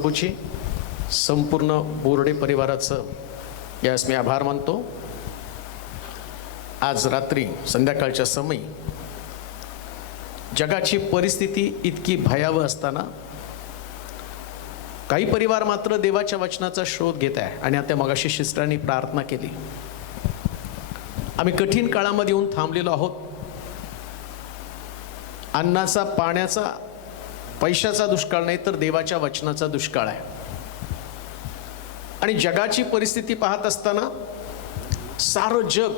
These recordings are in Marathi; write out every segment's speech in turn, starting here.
प्रभूची संपूर्ण बोर्डे परिवाराचं यास मी आभार मानतो। आज रात्री संध्याकाळच्या समयी जगाची परिस्थिती इतकी भयावह असताना काही परिवार मात्र देवाच्या वचनाचा शोध घेत आहे आणि आता मगाशी शिस्त्रांनी प्रार्थना केली। आम्ही कठीण काळामध्ये येऊन थांबलेलो आहोत। अन्नाचा, पाण्याचा, पैशाचा दुष्काळ नाही तर देवाच्या वचनाचा दुष्काळ आहे। आणि जगाची परिस्थिती पाहत असताना सारं जग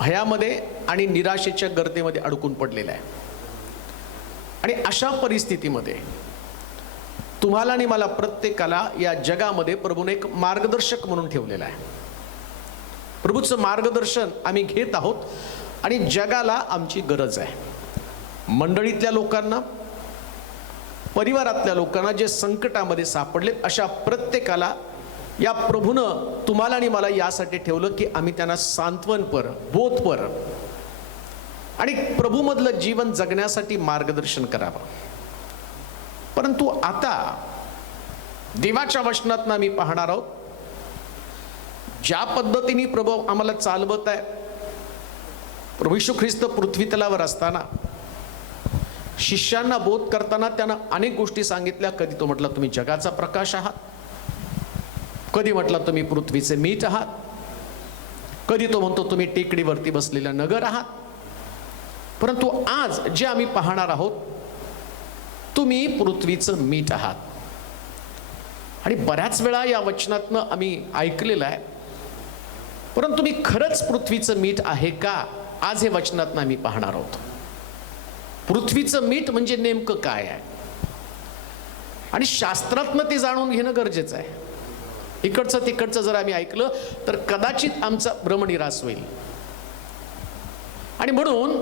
भयामध्ये आणि निराशेच्या गर्दीमध्ये अडकून पडलेलं आहे। आणि अशा परिस्थितीमध्ये तुम्हाला आणि मला प्रत्येकाला या जगामध्ये प्रभूने एक मार्गदर्शक म्हणून ठेवलेला आहे। प्रभूचं मार्गदर्शन आम्ही घेत आहोत आणि जगाला आमची गरज आहे। मंडळीतल्या लोकांना, परिवारातल्या लोकांना जे संकटामध्ये सापडलेत अशा प्रत्येकाला या प्रभूनं तुम्हाला आणि मला यासाठी ठेवलं की आम्ही त्यांना सांत्वनपर, बोधपर आणि प्रभूमधलं जीवन जगण्यासाठी मार्गदर्शन करावं। परंतु आता देवाच्या वचनातनं आम्ही पाहणार आहोत ज्या पद्धतीने प्रभू आम्हाला चालवत आहे। प्रभू येशू ख्रिस्त पृथ्वी तलावर असताना शिष्यांना बोध करताना त्यानं अनेक गोष्टी सांगितल्या। कधी तो म्हटला तुम्ही जगाचा प्रकाश आहात, कधी म्हटला तुम्ही पृथ्वीचे मीठ आहात, कधी तो म्हणतो तुम्ही टेकडीवरती बसलेलं नगर आहात। परंतु आज जे आम्ही पाहणार आहोत तुम्ही पृथ्वीचं मीठ आहात। आणि बऱ्याच वेळा या वचनातनं आम्ही ऐकलेलं आहे, परंतु मी खरंच पृथ्वीचं मीठ आहे का? आज हे वचनातनं आम्ही पाहणार आहोत। पृथ्वीचं मीठ म्हणजे नेमकं काय आहे आणि शास्त्रातनं ते जाणून घेणं गरजेचं आहे। इकडचं तिकडचं जर आम्ही ऐकलं तर कदाचित आमचा भ्रमनिरास होईल। आणि म्हणून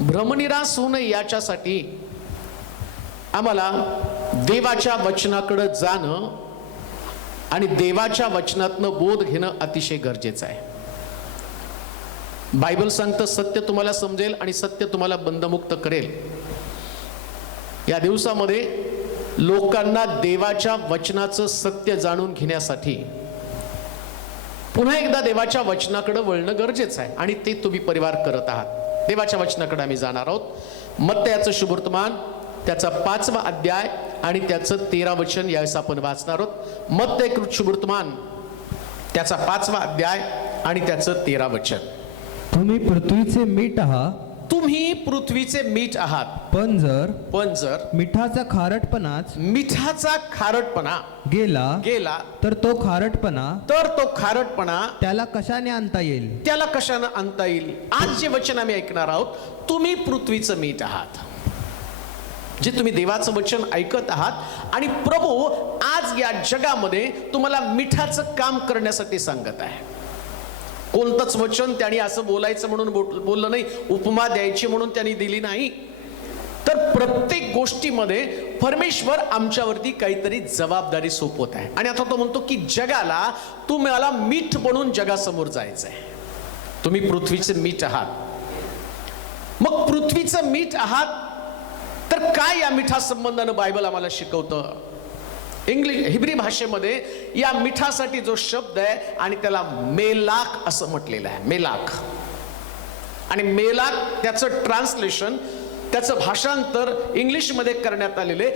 भ्रमनिरास होऊ नये याच्यासाठी आम्हाला देवाच्या वचनाकडे जाणं आणि देवाच्या वचनातनं बोध घेणं अतिशय गरजेचं आहे। बायबल सांगतं सत्य तुम्हाला समजेल आणि सत्य तुम्हाला बंधमुक्त करेल। या दिवसामध्ये लोकांना देवाच्या वचनाचं सत्य जाणून घेण्यासाठी पुन्हा एकदा देवाच्या वचनाकडे वळणं गरजेचं आहे आणि ते तुम्ही परिवार करत आहात। देवाच्या वचनाकडे आम्ही जाणार आहोत। मत्तयाचं शुभवर्तमान त्याचा 5वा अध्याय आणि त्याचं 13 वचन यावेळेस आपण वाचणार आहोत। मत्तय शुभवर्तमान त्याचा 5वा अध्याय आणि त्याचं 13 वचन। तुम्ही पृथ्वीचे मीठ आहात, तुम्ही पृथ्वीचे मीठ आहात, पण जर मिठाचा खारटपणा गेला तर तो खारटपणा त्याला कशाने आणता येईल? आज जे वचन आम्ही ऐकणार आहोत तुम्ही पृथ्वीचं मीठ आहात, जे तुम्ही देवाचं वचन ऐकत आहात आणि प्रभू आज या जगामध्ये तुम्हाला मिठाचं काम करण्यासाठी सांगत आहे। कोणतंच वचन त्यांनी असं बोलायचं म्हणून बोललं नाही, उपमा द्यायची म्हणून त्यांनी दिली नाही, तर प्रत्येक गोष्टीमध्ये परमेश्वर आमच्यावरती काहीतरी जबाबदारी सोपवत आहे। आणि आता तो म्हणतो की जगाला तुम्हाला मीठ बनून जगासमोर जायचं आहे। तुम्ही पृथ्वीचे मीठ आहात। मग पृथ्वीचं मीठ आहात तर काय या मिठा संबंधानं बायबल आम्हाला शिकवतं? हिब्री भाषेमध्ये या मिठासाठी जो शब्द आहे आणि त्याला मेलाक असं म्हटलेलं आहे। मेलाक आणि मेलाक त्याचं ट्रान्सलेशन, त्याचं भाषांतर इंग्लिशमध्ये करण्यात आलेले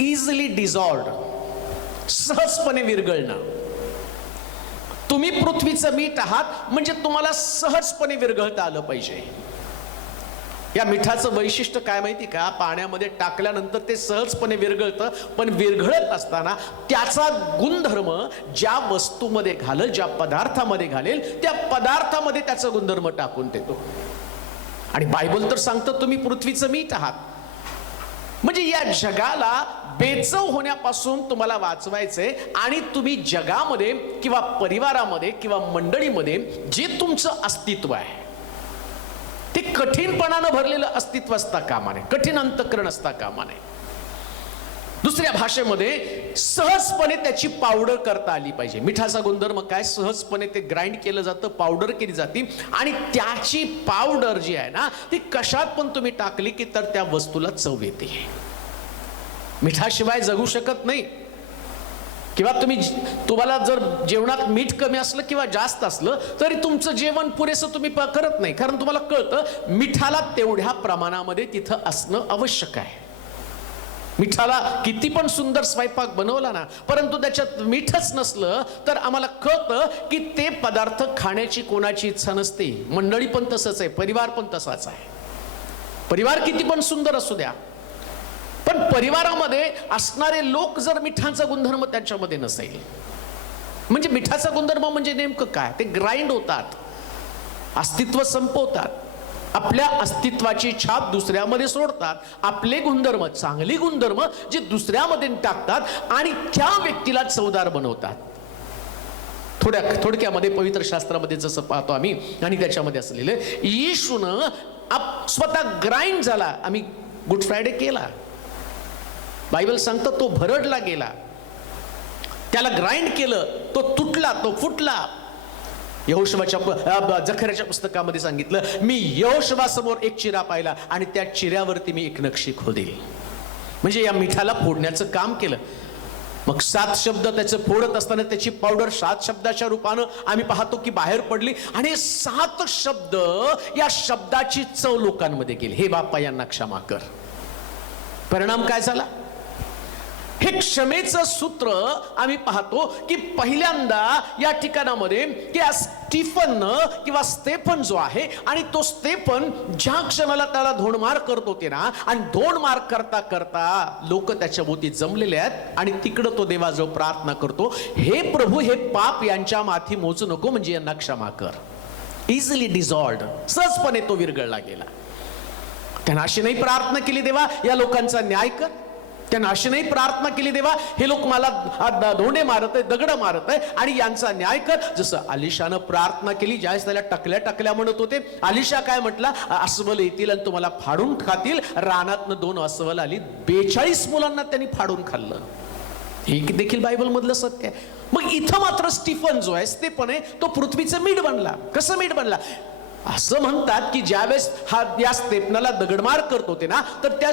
इझिली डिझॉल्व्ड, सहजपणे विरघळणं। तुम्ही पृथ्वीचं मीठ आहात म्हणजे तुम्हाला सहजपणे विरघळता आलं पाहिजे। या मिठाचं वैशिष्ट्य काय माहिती का? पाण्यामध्ये टाकल्यानंतर ते सहजपणे विरघळतं, पण विरघळत असताना त्याचा गुणधर्म ज्या वस्तूमध्ये घालेल, ज्या पदार्थामध्ये घालेल त्या पदार्थामध्ये त्याचा गुणधर्म टाकून देतो। आणि बायबल तर सांगतं तुम्ही पृथ्वीचं मीठ आहात, म्हणजे या जगाला बेचव होण्यापासून तुम्हाला वाचवायचंय। आणि तुम्ही जगामध्ये किंवा परिवारामध्ये किंवा मंडळीमध्ये जे तुमचं अस्तित्व आहे ते कठीणपणानं भरलेलं अस्तित्व असता कामा नये, कठीण अंतःकरण असता कामा नये। दुसऱ्या भाषेमध्ये सहजपणे त्याची पावडर करता आली पाहिजे। मिठाचा गुणधर्म काय? सहजपणे ते ग्राइंड केलं जातं, पावडर केली जाते आणि त्याची पावडर जी आहे ना ती कशात पण तुम्ही टाकली की तर त्या वस्तूला चव येते। मिठाशिवाय जगू शकत नाही. किंवा तुम्हाला जर जेवणात मीठ कमी असलं किंवा जास्त असलं तरी तुमचं जेवण पुरेसं तुम्ही करत नाही, कारण तुम्हाला कळतं मिठाला तेवढ्या प्रमाणामध्ये तिथं असणं आवश्यक आहे. मिठाला किती पण सुंदर स्वयंपाक बनवला ना, परंतु त्याच्यात मीठच नसलं तर आम्हाला कळतं की ते पदार्थ खाण्याची कोणाची इच्छा नसते. मंडळी पण तसंच आहे, परिवार पण तसाच आहे. परिवार किती पण सुंदर असू द्या, पण परिवारामध्ये असणारे लोक जर मिठाचा गुणधर्म त्यांच्यामध्ये नसेल, म्हणजे मिठाचा गुणधर्म म्हणजे नेमकं काय, ते ग्राइंड होतात, अस्तित्व संपवतात, आपल्या अस्तित्वाची छाप दुसऱ्यामध्ये सोडतात, आपले गुणधर्म, चांगली गुणधर्म जे दुसऱ्यामध्ये टाकतात आणि त्या व्यक्तीला चवदार बनवतात. थोडक्यामध्ये पवित्र शास्त्रामध्ये जसं पाहतो आम्ही आणि त्याच्यामध्ये असलेलं येशूनं स्वतः ग्राइंड झाला. आम्ही गुड फ्रायडे केला, बायबल सांगतं तो भरडला गेला, त्याला ग्राइंड केलं, तो तुटला, तो फुटला. जखर्याच्या पुस्तकामध्ये सांगितलं, मी यहोशुवा समोर एक चिरा पाहिला आणि त्या चिऱ्यावरती मी एक नक्षी खोदेल. म्हणजे या मिठाला फोडण्याचं काम केलं. मग 7 शब्द त्याचं फोडत असताना त्याची पावडर 7 शब्दाच्या रूपानं आम्ही पाहतो की बाहेर पडली आणि 7 शब्द या शब्दाची चव लोकांमध्ये गेली. हे बाप्पा यांना क्षमा कर. परिणाम काय झाला? हे क्षमेचं सूत्र आम्ही पाहतो की पहिल्यांदा या ठिकाणामध्ये की स्तेफन जो आहे, आणि तो स्तेफन ज्या क्षणाला त्याला धोंडमार करत होते ना, आणि धोंडमार करता करता लोक त्याच्या भोवती जमलेले आहेत आणि तिकडं तो देवाजवळ प्रार्थना करतो, हे प्रभू हे पाप यांच्या माथी मोजू नको, म्हणजे यांना क्षमा कर. इझिली डिझॉल्व्ड, सहजपणे तो विरघळला गेला. त्यांना अशी नाही प्रार्थना केली देवा या लोकांचा न्याय कर, त्यांना अशी नाही प्रार्थना केली देवा हे लोक मला धोंडे मारत आहे, दगड मारत आहे आणि यांचा न्याय कर. जसं अलिशानं प्रार्थना केली, ज्यावेळेस त्याला टकल्या म्हणत होते, अलिशा काय म्हटला, अस्वल येतील आणि तुम्हाला फाडून खातील. रानातनं 2 अस्वल आली, 42 मुलांना त्यांनी फाडून खाल्लं. हे देखील बायबल मधलं सत्य आहे. मग इथं मात्र स्टीफन जो आहे, स्तेफन आहे, तो पृथ्वीचं मीठ बनला. कसं मीठ बनला? असं म्हणतात की ज्यावेळेस या स्तेफनाला दगडमार करत होते ना, तर त्या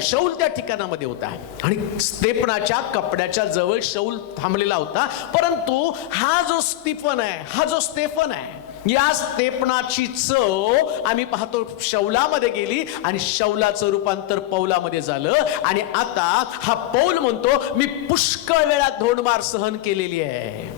शौल त्या ठिकाणामध्ये होता आणि स्तेफनाच्या कपड्याच्या जवळ शौल थांबलेला होता. परंतु हा जो स्तेफन आहे, या स्तेफनाची चव आम्ही पाहतो शौलामध्ये गेली आणि शौलाचं रूपांतर पौलामध्ये झालं. आणि आता हा पौल म्हणतो, मी पुष्कळ वेळा धोंडमार सहन केलेली आहे,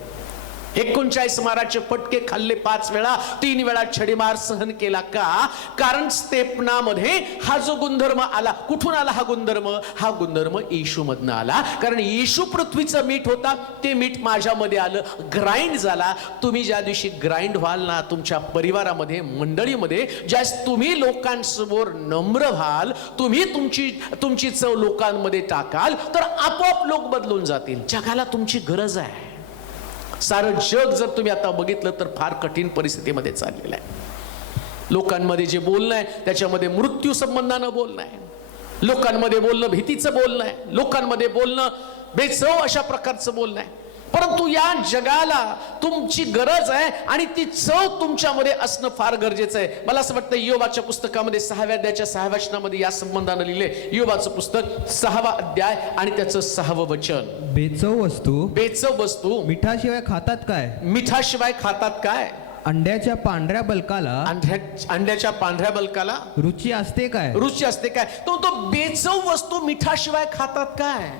39 माराचे फटके खाल्ले, 5 वेळा, 3 वेळा छडीमार सहन केला. का? कारण स्तेफनामध्ये हा जो गुणधर्म आला, कुठून आला हा गुणधर्म? हा गुणधर्म येशू मधनं आला. कारण येशू पृथ्वीचं मीठ होता, ते मीठ माझ्यामध्ये आलं, ग्राइंड झाला. तुम्ही ज्या दिवशी ग्राइंड व्हाल ना तुमच्या परिवारामध्ये, मंडळीमध्ये, ज्यास तुम्ही लोकांसमोर नम्र व्हाल, तुम्ही तुमची चव लोकांमध्ये टाकाल, तर आपोआप लोक बदलून जातील. जगाला तुमची गरज आहे. सारं जग जर तुम्ही आता बघितलं तर फार कठीण परिस्थितीमध्ये चाललेलं आहे. लोकांमध्ये जे बोलणं आहे त्याच्यामध्ये मृत्यू संबंधानं बोलणं आहे, लोकांमध्ये बोलणं भीतीचं बोलणं आहे, लोकांमध्ये बोलणं बेचव अशा प्रकारचं बोलणं आहे. परंतु या जगाला तुमची गरज आहे आणि ती चव तुमच्यामध्ये असणं फार गरजेचं आहे. मला असं वाटतं योबाच्या पुस्तकामध्ये 6व्या अध्यायाच्या 6व्या वचनामध्ये या संबंधानं लिहिले. योबाचं पुस्तक 6वा अध्याय आणि त्याचं 6वं वचन. बेचव वस्तू मिठाशिवाय खातात काय? मिठाशिवाय खातात काय? अंड्याच्या पांढऱ्या बलकाला रुची असते काय? रुची असते काय? तो बेचव वस्तू मिठाशिवाय खातात काय?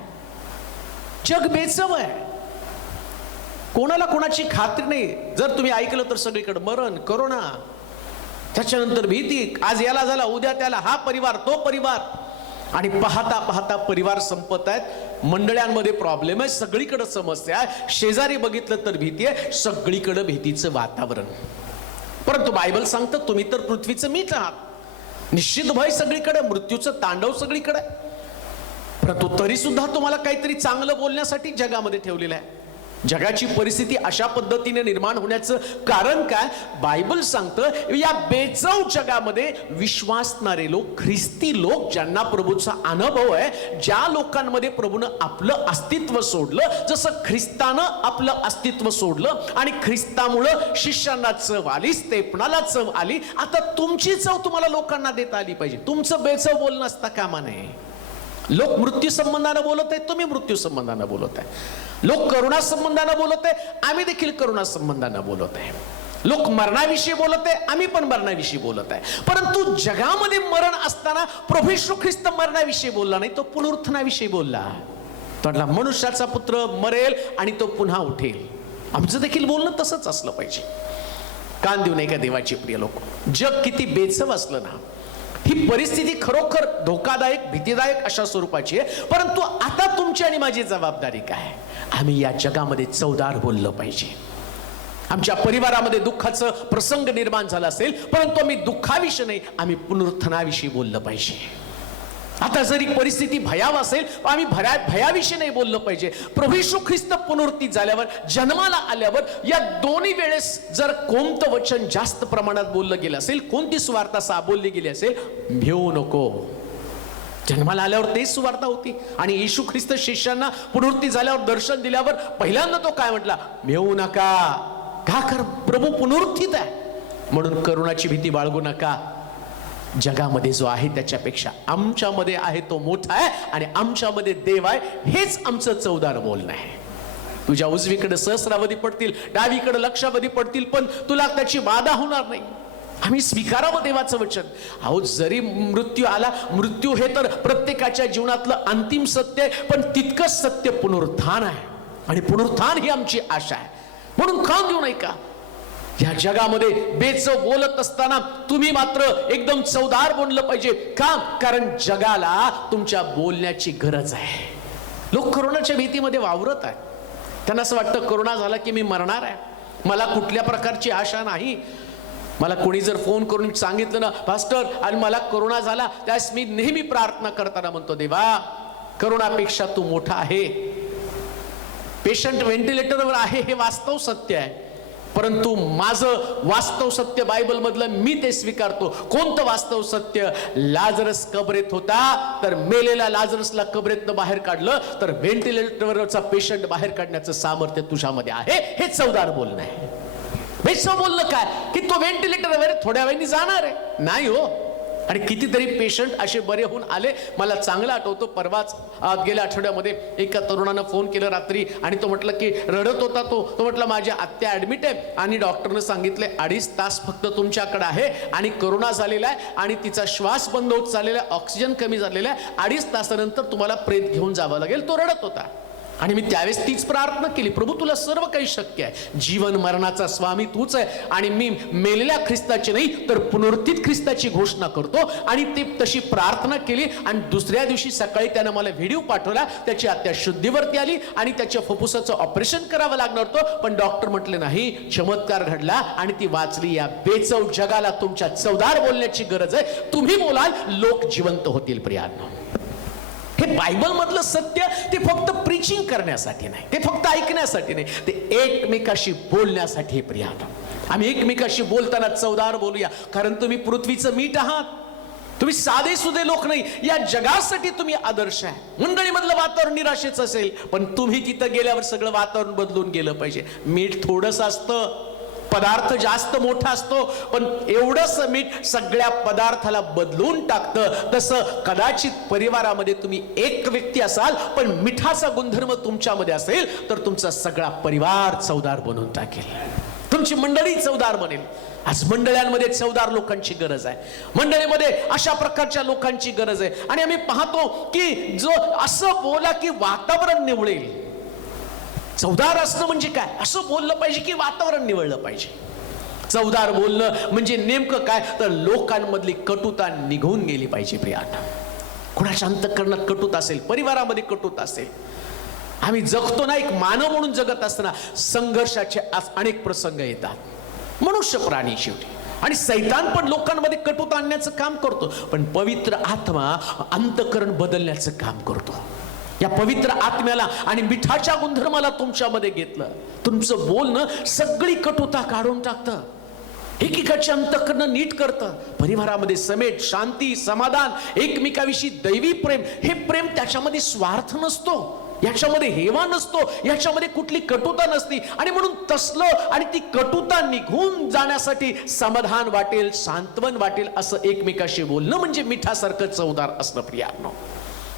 जग बेचव आहे, कोणाला कोणाची खात्री नाही. जर तुम्ही ऐकलं तर सगळीकडे मरण, करोना, त्याच्यानंतर भीती, आज याला झाला, उद्या त्याला, हा परिवार, तो परिवार, आणि पाहता पाहता परिवार संपत आहेत. मंडळांमध्ये प्रॉब्लेम आहे, सगळीकडे समस्या आहे, शेजारी बघितलं तर भीती आहे, सगळीकडे भीतीचं वातावरण. परंतु बायबल सांगतं तुम्ही तर पृथ्वीचं मीठ आहात. निश्चित भय सगळीकडे, मृत्यूचं तांडव सगळीकडे, परंतु तरी सुद्धा तुम्हाला काहीतरी चांगलं बोलण्यासाठी जगामध्ये ठेवलेलं आहे. जगाची परिस्थिती अशा पद्धतीने निर्माण होण्याचं कारण काय? बायबल सांगतं या बेचव जगामध्ये विश्वासणारे लोक, ख्रिस्ती लोक, ज्यांना प्रभूचा अनुभव आहे, ज्या लोकांमध्ये प्रभूनं आपलं अस्तित्व सोडलं, जसं ख्रिस्तानं आपलं अस्तित्व सोडलं आणि ख्रिस्तामुळं शिष्यांना चव आली, स्तेफनाला चव आली, आता तुमची चव तुम्हाला लोकांना देता आली पाहिजे. तुमचं बेचव बोलणं असता कामा नये. लोक मृत्यू संबंधानं बोलत आहेत, तुम्ही मृत्यू संबंधानं बोलत आहे. लोक करुणा संबंधानं बोलत आहे, आम्ही देखील करुणा संबंधानं बोलत आहे. लोक मरणाविषयी बोलत आहे, आम्ही पण मरणाविषयी बोलत आहे. परंतु जगामध्ये मरण असताना प्रभू येशू ख्रिस्त मरणाविषयी बोलला नाही, तो पुनरुत्थानाविषयी बोलला. तो म्हटला मनुष्याचा पुत्र मरेल आणि तो पुन्हा उठेल. आमचं देखील बोलणं तसंच असलं पाहिजे. कान देऊ नये का देवाची प्रिय लोक. जग किती बेचव असलं ना, ही परिस्थिती खरोखर धोकादायक भीतीदायक अशा स्वरूपाची आहे. परंतु आता तुमची आणि माझी जबाबदारी काय? आम्ही या जगामध्ये चवदार बोललं पाहिजे. आमच्या परिवारामध्ये दुःखाचं प्रसंग निर्माण झाला असेल, परंतु आम्ही दुःखाविषयी नाही, आम्ही पुनरुत्थानाविषयी बोललं पाहिजे. आता जरी परिस्थिती भयाव असेल, आम्ही भयाविषयी नाही बोललं पाहिजे. प्रभू येशू ख्रिस्त पुनरुत्थित झाल्यावर, जन्माला आल्यावर, या दोन्ही वेळेस जर कोणतं वचन जास्त प्रमाणात बोललं गेलं असेल, कोणती सुवार्ता बोलली गेली असेल, भिवू नको. जन्माला आल्यावर तेच सुवार्ता होती. आणि येशू ख्रिस्त शिष्यांना पुनरुत्थित झाल्यावर दर्शन दिल्यावर पहिल्यांदा तो काय म्हटला? भिवू नका. का? कर प्रभू पुनरुत्थित आहे म्हणून करुणाची भीती बाळगू नका. जगामध्ये जो आहे त्याच्यापेक्षा आमच्यामध्ये आहे तो मोठा आहे आणि आमच्यामध्ये देव आहे. हेच आमचं चवदार बोलणं आहे. तुझ्या उजवीकडे सहस्रावधी पडतील, डावीकडे लक्षावधी पडतील, पण तुला त्याची बाधा होणार नाही. आम्ही स्वीकारावं देवाचं वचन. अहो, जरी मृत्यू आला, मृत्यू हे तर प्रत्येकाच्या जीवनातलं अंतिम सत्य आहे, पण तितकंच सत्य पुनरुत्थान आहे. आणि पुनरुत्थान ही आमची आशा आहे. म्हणून कान देऊ नये का? या जगामध्ये बेचव बोलत असताना तुम्ही मात्र एकदम चवदार बोललं पाहिजे. का? कारण जगाला तुमच्या बोलण्याची गरज आहे. लोक करोनाच्या भीतीमध्ये वावरत आहेत. त्यांना असं वाटतं करोना झाला की मी मरणार आहे, मला कुठल्या प्रकारची आशा नाही. मला कोणी जर फोन करून सांगितलं ना, पास्टर आणि मला करोना झाला, त्यास मी नेहमी प्रार्थना करताना म्हणतो, देवा करोनापेक्षा तू मोठा आहे. पेशंट व्हेंटिलेटरवर आहे हे वास्तव सत्य आहे, परंतु माझं वास्तव सत्य बायबल मधलं मी ते स्वीकारतो. कोणतं वास्तव सत्य? लाजरस कबरेत होता, तर मेलेला लाजरसला कबरेतनं बाहेर काढलं, तर व्हेंटिलेटरवरचा पेशंट बाहेर काढण्याचं सामर्थ्य तुझ्यामध्ये आहे. हे चवदार बोलणं आहे. बेचव बोलणं काय? की तो व्हेंटिलेटरवर थोड्या वेळाने जाणार आहे. नाही हो. आणि कितीतरी पेशंट असे बरे होऊन आले. मला चांगलं आठवतो, परवाच गेल्या आठवड्यामध्ये एका तरुणानं फोन केलं रात्री, आणि तो म्हटलं की रडत होता. तो म्हटलं माझी आत्या ऍडमिट आहे आणि डॉक्टरनं सांगितले 2.5 तास फक्त तुमच्याकडे आहे आणि करोना झालेला आहे आणि तिचा श्वास बंद होत चाललेला आहे, ऑक्सिजन कमी झालेला आहे, 2.5 तासानंतर तुम्हाला प्रेत घेऊन जावं लागेल. तो रडत होता. आणि मी त्यावेळेस तीच प्रार्थना केली, प्रभू तुला सर्व काही शक्य आहे. जीवन मरणाचा स्वामी तूच आहे आणि मी मेलेल्या ख्रिस्ताची नाही तर पुनरुत्थित ख्रिस्ताची घोषणा करतो. आणि ती तशी प्रार्थना केली. आणि दुसऱ्या दिवशी सकाळी त्यानं मला व्हिडिओ पाठवला. त्याची आत्या शुद्धीवरती आली आणि त्याच्या फुफ्फुसाचं ऑपरेशन करावं लागणार होतं, पण डॉक्टर म्हटले नाही, चमत्कार घडला आणि ती वाचली. या बेचव जगाला तुमच्या चवदार बोलण्याची गरज आहे. तुम्ही बोलाल, लोक जिवंत होतील. प्रियांनो, हे बायबल मधलं सत्य ते फक्त प्रीचिंग करण्यासाठी नाही, ते फक्त ऐकण्यासाठी नाही, ते एकमेकाशी बोलण्यासाठी. प्रियांनो, आम्ही एकमेकाशी बोलताना चवदार बोलूया, कारण तुम्ही पृथ्वीचं मीठ आहात. तुम्ही साधे सुधे लोक नाही, या जगासाठी तुम्ही आदर्श आहे. मंडळीमधलं वातावरण निराशेच असेल, पण तुम्ही तिथं गेल्यावर सगळं वातावरण बदलून गेलं पाहिजे. मीठ थोडंच असतं, पदार्थ जास्त मोठा असतो, पण एवढंच मीठ सगळ्या पदार्थाला बदलून टाकतं. तसं कदाचित परिवारामध्ये तुम्ही एक व्यक्ती असाल, पण मिठाचा गुणधर्म तुमच्यामध्ये असेल तर तुमचा सगळा परिवार चवदार बनवून टाकेल. तुमची मंडळी चवदार बनेल. आज मंडळांमध्ये चवदार लोकांची गरज आहे. मंडळीमध्ये अशा प्रकारच्या लोकांची गरज आहे. आणि आम्ही पाहतो की जो असं बोला की वातावरण निवळेल. चवदार असणं म्हणजे काय? असं बोललं पाहिजे की वातावरण निवळलं पाहिजे. चवदार बोलणं म्हणजे नेमकं काय? तर लोकांमधली कटुता निघून गेली पाहिजे. प्रियांनो, कुणाच्या अंतःकरणात कटुता असेल, परिवारामध्ये कटुता असेल, आम्ही जगतो ना, एक मानव म्हणून जगत असताना संघर्षाचे अनेक प्रसंग येतात. मनुष्य प्राणी शेवटी, आणि सैतान पण लोकांमध्ये कटुता आणण्याचं काम करतो, पण पवित्र आत्मा अंतःकरण बदलण्याचं काम करतो. या पवित्र आत्म्याला आणि मिठाच्या गुणधर्माला तुमच्यामध्ये घेतलं, तुमचं बोलणं सगळी कटुता काढून टाकतं, एकेकाच्या अंतःकरण नीट करतं. परिवारामध्ये समेट, शांती, समाधान, एकमेकाविषयी दैवी प्रेम. हे प्रेम त्याच्यामध्ये स्वार्थ नसतो, याच्यामध्ये हेवा नसतो, याच्यामध्ये कुठली कटुता नसती. आणि म्हणून तसलं आणि ती कटुता निघून जाण्यासाठी समाधान वाटेल, सांत्वन वाटेल असं एकमेकाशी बोलणं म्हणजे मिठासारखं चवदार असणं. प्रियांनो,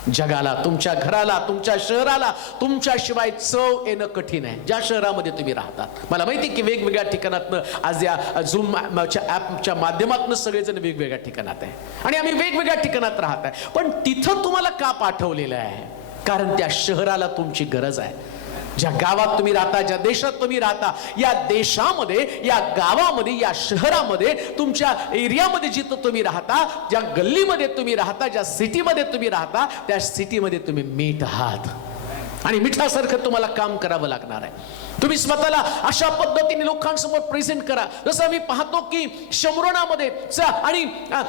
जगाला, तुमच्या घराला, तुमच्या शहराला तुमच्याशिवाय चव येणं कठीण आहे. ज्या शहरामध्ये तुम्ही राहतात, मला माहिती की वेगवेगळ्या ठिकाणातनं आज या झूमच्या ॲपच्या माध्यमातून सगळेजण वेगवेगळ्या ठिकाणात आहे आणि आम्ही वेगवेगळ्या ठिकाणात राहत आहे. पण तिथं तुम्हाला का पाठवलेलं आहे? कारण त्या शहराला तुमची गरज आहे. ज्या गावात तुम्ही राहता, ज्या देशात तुम्ही राहता, या देशामध्ये, या गावामध्ये, या शहरामध्ये, तुमच्या एरियामध्ये जिथं तुम्ही राहता, ज्या गल्लीमध्ये तुम्ही राहता, ज्या सिटीमध्ये तुम्ही राहता, त्या सिटीमध्ये तुम्ही मीठ आहात आणि मिठासारखं तुम्हाला काम करावं लागणार आहे. तुम्ही स्वतःला अशा पद्धतीने लोकांसमोर प्रेझेंट करा जसं मी पाहतो की शमरोनामध्ये आणि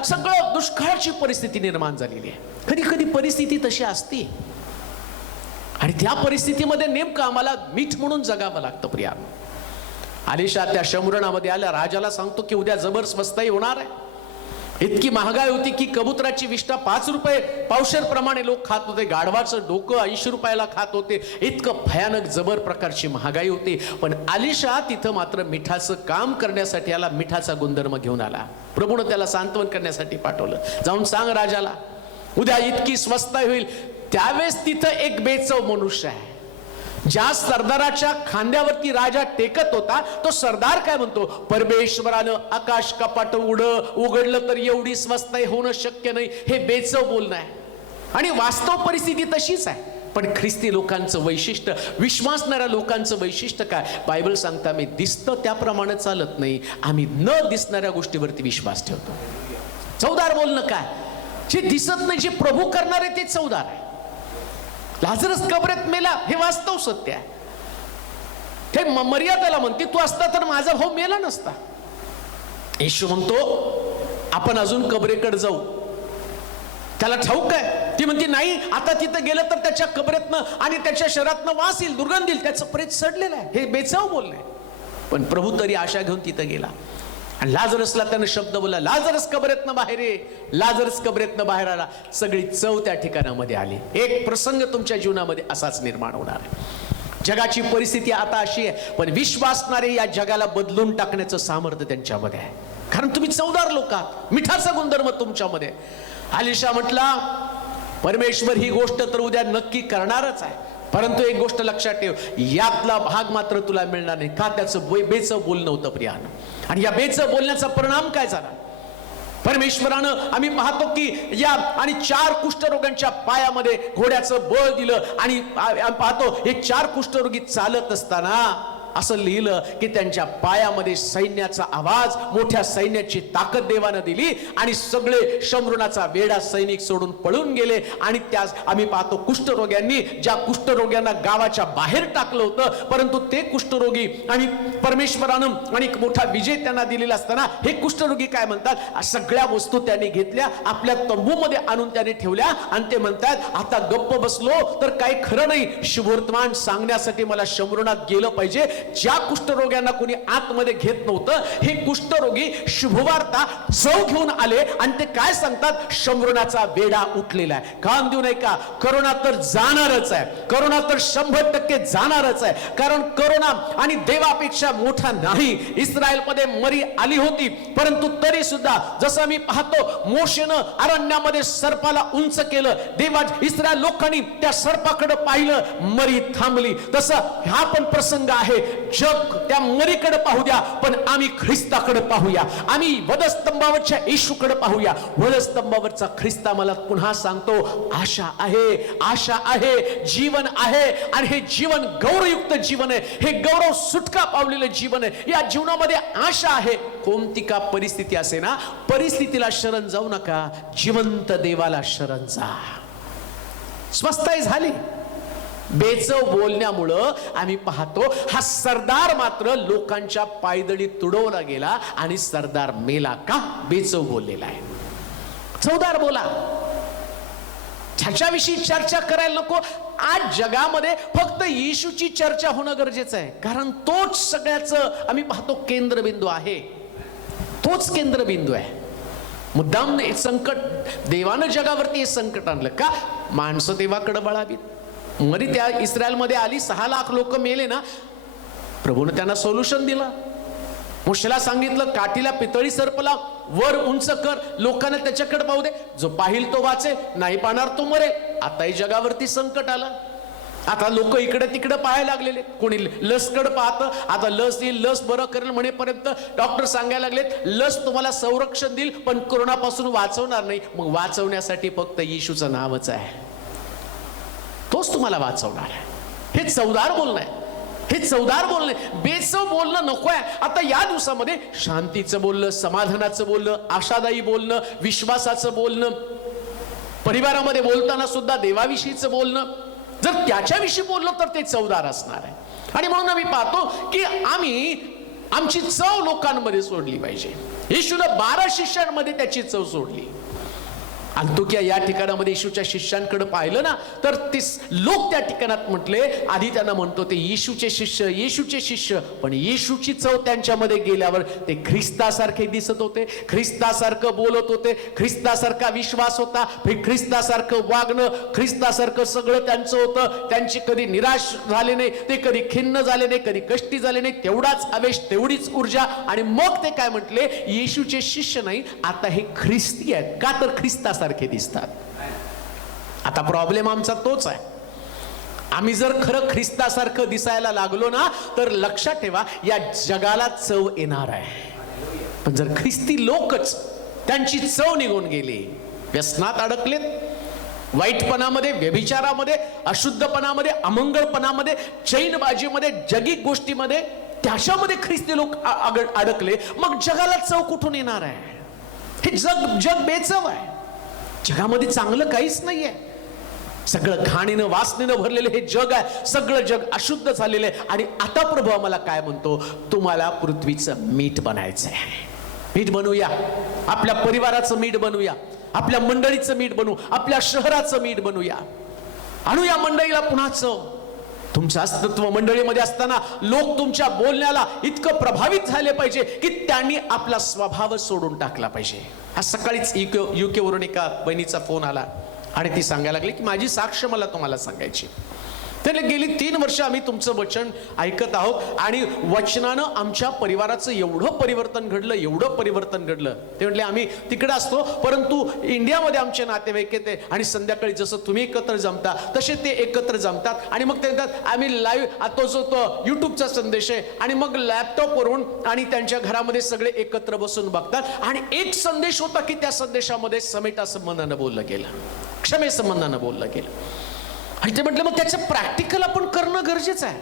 सगळं दुष्काळाची परिस्थिती निर्माण झालेली आहे. कधी कधी परिस्थिती तशी असते आणि त्या परिस्थितीमध्ये नेमकं आम्हाला मीठ म्हणून जगावं लागतं. प्रियानो, अलिशा त्या शमरणामध्ये आल्या, राजाला सांगतो की उद्या जबर स्वस्ताई होणार आहे. इतकी महागाई होती की कबुतराची विष्ठा 5 रुपये पावशेर प्रमाणे लोक खात होते, गाढवाचं डोकं 80 रुपयाला खात होते. इतकं भयानक जबर प्रकारची महागाई होती. पण अलिशा तिथं मात्र मिठाचं काम करण्यासाठी आला, मिठाचा गुणधर्म घेऊन आला. प्रभूनं त्याला सांत्वन करण्यासाठी पाठवलं, जाऊन सांग राजाला उद्या इतकी स्वस्ताई होईल. त्यावेळेस तिथं एक बेचव मनुष्य आहे. ज्या सरदाराच्या खांद्यावरती राजा टेकत होता, तो सरदार काय म्हणतो, परमेश्वरानं आकाश कपाट उघडलं तर एवढी स्वस्ताई होणं शक्य नाही. हे बेचव बोलणं आहे आणि वास्तव परिस्थिती तशीच आहे. पण ख्रिस्ती लोकांचं वैशिष्ट्य, विश्वासणाऱ्या लोकांचं वैशिष्ट्य काय? बायबल सांगता मी दिसतं त्याप्रमाणे चालत नाही, आम्ही न दिसणाऱ्या गोष्टीवरती विश्वास ठेवतो. चवदार बोलणं काय? जे दिसत नाही, जे प्रभू करणार आहे ते चवदार आहे. लाजरस कबरेत मेला, हे वास्तव सत्य आहे. ते मर्यादाला म्हणते, तू असता तर माझा भाऊ मेला नसता. येशू म्हणतो आपण अजून कबरेकडे जाऊ. त्याला ठाऊक आहे. ती म्हणते नाही, आता तिथं गेलं तर त्याच्या कबरेतनं आणि त्याच्या शरीरातनं वास येईल, दुर्गंध येईल, त्याचं प्रेत सडलेलं आहे. हे बेचाव बोलणं आहे. पण प्रभू तरी आशा घेऊन तिथं गेला आणि लाजरसला त्यानं शब्द बोलला, लाजरस कबरेतनं बाहेर ये. लाजरस कबरेतनं बाहेर आला. सगळी चव त्या ठिकाणामध्ये आली. एक प्रसंग तुमच्या जीवनामध्ये असाच निर्माण होणार आहे. जगाची परिस्थिती आता अशी आहे, पण विश्वासणारे या जगाला बदलून टाकण्याचं सामर्थ्य त्यांच्यामध्ये आहे. कारण तुम्ही चवदार लोक आहात, मिठाचा गुणधर्म तुमच्यामध्ये. अलिशा म्हटला, परमेश्वर ही गोष्ट तर उद्या नक्की करणारच आहे, परंतु एक गोष्ट लक्षात ठेव, यातला भाग मात्र तुला मिळणार नाही. का? त्याचं बेचं बोलणं होतं प्रियानं. आणि या बेचं बोलण्याचा परिणाम काय झाला? परमेश्वरानं आम्ही पाहतो की या आणि 4 कुष्ठरोग्यांच्या पायामध्ये घोड्याचं बळ दिलं आणि पाहतो हे 4 कुष्ठरोगी चालत असताना असं लिहिलं की त्यांच्या पायामध्ये सैन्याचा आवाज, मोठ्या सैन्याची ताकद देवानं दिली आणि सगळे शमरुनाचा वेडा सैनिक सोडून पळून गेले. आणि त्यास आम्ही पाहतो कुष्ठरोग्यांनी, ज्या कुष्ठरोग्यांना गावाच्या बाहेर टाकलं होतं, परंतु ते कुष्ठरोगी आणि परमेश्वरानं आणि मोठा विजय त्यांना दिलेला असताना हे कुष्ठरोगी काय म्हणतात, सगळ्या वस्तू त्यांनी घेतल्या, आपल्या तंबूमध्ये आणून त्यांनी ठेवल्या आणि ते म्हणतात आता गप्प बसलो तर काही खरं नाही, शुभवर्तमान सांगण्यासाठी मला शमरुनात गेलं पाहिजे. ज्या कुष्ठरोग्यांना कोणी आतमध्ये घेत नव्हतं, हे कुष्ठरोगी शुभवार्ता चव घेऊन आले आणि ते काय सांगतात, शमरुनाचा वेडा उठलेला आहे. कान देऊ नये का? करोना तर जाणारच आहे, करोना तर 100% जाणारच आहे. कारण करोना आणि देवापेक्षा मोठा नाही. इस्रायलमध्ये मरी आली होती, परंतु तरी सुद्धा जसं मी पाहतो मोशेनं अरण्यामध्ये सर्पाला उंच केलं, देवा इस्रायल लोकांनी त्या सर्पाकडे पाहिलं, मरी थांबली. तसं हा पण प्रसंग आहे. जग त्या मरीकडे पाहू द्या, पण आम्ही ख्रिस्ताकडे पाहूया. आम्ही वधस्तंभावरच्या येशूकडे पाहूया. वधस्तंभावरचा ख्रिस्त मला पुन्हा सांगतो, आशा आहे, आशा आहे, जीवन आहे आणि हे जीवन गौरवयुक्त जीवन आहे. हे गौरव सुटका पावलेलं जीवन आहे. या जीवनामध्ये आशा आहे. कोणती का परिस्थिती असे ना, परिस्थितीला शरण जाऊ नका, जिवंत देवाला शरण जा. स्वस्ताई झाली. बेचव बोलण्यामुळं आम्ही पाहतो हा सरदार मात्र लोकांच्या पायदळी तुडवला गेला आणि सरदार मेला. का? बेचव बोललेला आहे. चवदार बोला. ह्याच्याविषयी चर्चा करायला नको. आज जगामध्ये फक्त येशूची चर्चा होणं गरजेचं आहे, कारण तोच सगळ्याचं आम्ही पाहतो केंद्रबिंदू आहे. तोच केंद्रबिंदू आहे. मुद्दाम संकट, देवानं जगावरती हे संकट आणलं का? माणसं देवाकडे वळावीत. मरी त्या इस्रायलमध्ये आली, 6 लाख लोक मेले ना, प्रभूने त्यांना सोल्युशन दिलं. मोशेला सांगितलं, काठीला पितळी सर्पला वर उंच कर, लोकांना त्याच्याकडे पाहू दे, जो पाहिल तो वाचे, नाही पाहणार तो मरेल. आताही जगावरती संकट आलं. आता लोक इकडे तिकडे पाहायला लागलेले. कोणी लसकडे पाहतं, आता लस येईल, लस बरं करेल म्हणेपर्यंत डॉक्टर सांगायला लागलेत लस तुम्हाला संरक्षण देईल पण कोरोनापासून वाचवणार नाही. मग वाचवण्यासाठी फक्त येशूचं नावच आहे, तोच तुम्हाला वाचवणार आहे. हे चवदार बोलणं आहे, हे चवदार बोलणं आहे. बेचव बोलणं नको आहे. आता या दिवसामध्ये शांतीचं बोलणं, समाधानाचं बोलणं, आशादायी बोलणं, विश्वासाचं बोलणं, परिवारामध्ये बोलताना सुद्धा देवाविषयीचं बोलणं, जर त्याच्याविषयी बोललो तर ते चवदार असणार आहे. आणि म्हणून आम्ही पाहतो की आमची चव लोकांमध्ये सोडली पाहिजे. येशूनं 12 शिष्यांमध्ये त्याची चव सोडली. अंतोकिया या ठिकाणामध्ये येशूच्या शिष्यांकडे पाहिलं ना तर ते लोक त्या ठिकाणात म्हटले, आधी त्यांना म्हणतो ते येशूचे शिष्य, येशूचे शिष्य, पण येशूची चव त्यांच्यामध्ये गेल्यावर ते ख्रिस्तासारखे दिसत होते, ख्रिस्तासारखं बोलत होते, ख्रिस्तासारखा विश्वास होता, ख्रिस्तासारखं वागणं, ख्रिस्तासारखं सगळं त्यांचं होतं. त्यांची कधी निराश झाले नाही, ते कधी खिन्न झाले नाही, कधी कष्टी झाले नाही. तेवढाच आवेश, तेवढीच ऊर्जा. आणि मग ते काय म्हटले, येशूचे शिष्य नाही, आता हे ख्रिस्ती आहेत, का तर ख्रिस्तासारखे दिसतात. आता प्रॉब्लेम आमचा तोच आहे. आम्ही जर खरं ख्रिस्तासारखं दिसायला लागलो ना तर लक्षात ठेवा या जगाला चव येणार आहे. पण जर ख्रिस्ती लोकच त्यांची चव निघून गेली, व्यसनात अडकलेत, वाईटपणामध्ये, व्यभिचारामध्ये, अशुद्धपणामध्ये, अमंगळपणामध्ये, चैनबाजीमध्ये, जगिक गोष्टीमध्ये, त्याच्यामध्ये ख्रिस्ती लोक अडकले, मग जगाला चव कुठून येणार आहे? हे जग बेचव आहे. जगामध्ये चांगलं काहीच नाहीये. सगळं घाणीनं वासनेनं भरलेलं हे जग आहे. सगळं जग अशुद्ध झालेलं आहे. आणि आता प्रभू आम्हाला काय म्हणतो, तुम्हाला पृथ्वीचं मीठ बनायचं आहे. मीठ बनवूया, आपल्या परिवाराचं मीठ बनवूया, आपल्या मंडळीचं मीठ बनवू, आपल्या शहराचं मीठ बनवूया, आणूया मंडळीला पुन्हा चव. तुमचं अस्तित्व मंडळीमध्ये असताना लोक तुमच्या बोलण्याला इतकं प्रभावित झाले पाहिजे की त्यांनी आपला स्वभाव सोडून टाकला पाहिजे. आज सकाळीच UK वरून एका बहिणीचा फोन आला आणि ती सांगायला लागली की माझी साक्ष मला तुम्हाला सांगायची. त्याने गेली 3 वर्ष आम्ही तुमचं वचन ऐकत आहोत आणि वचनानं आमच्या परिवाराचं एवढं परिवर्तन घडलं, एवढं परिवर्तन घडलं. ते म्हटले आम्ही तिकडे असतो परंतु इंडियामध्ये आमचे नातेवाईक येते आणि संध्याकाळी जसं तुम्ही एकत्र जमता तसे ते एकत्र जमतात आणि मग ते म्हणतात आम्ही लाईव्ह तो जो तो युट्यूबचा संदेश आहे आणि मग लॅपटॉपवरून आणि त्यांच्या घरामध्ये सगळे एकत्र बसून बघतात. आणि एक संदेश होता की त्या संदेशामध्ये समेटा संबंधानं बोललं गेलं, क्षमे संबंधानं बोललं गेलं. आणि ते म्हटलं मग त्याचं प्रॅक्टिकल आपण करणं गरजेचं आहे.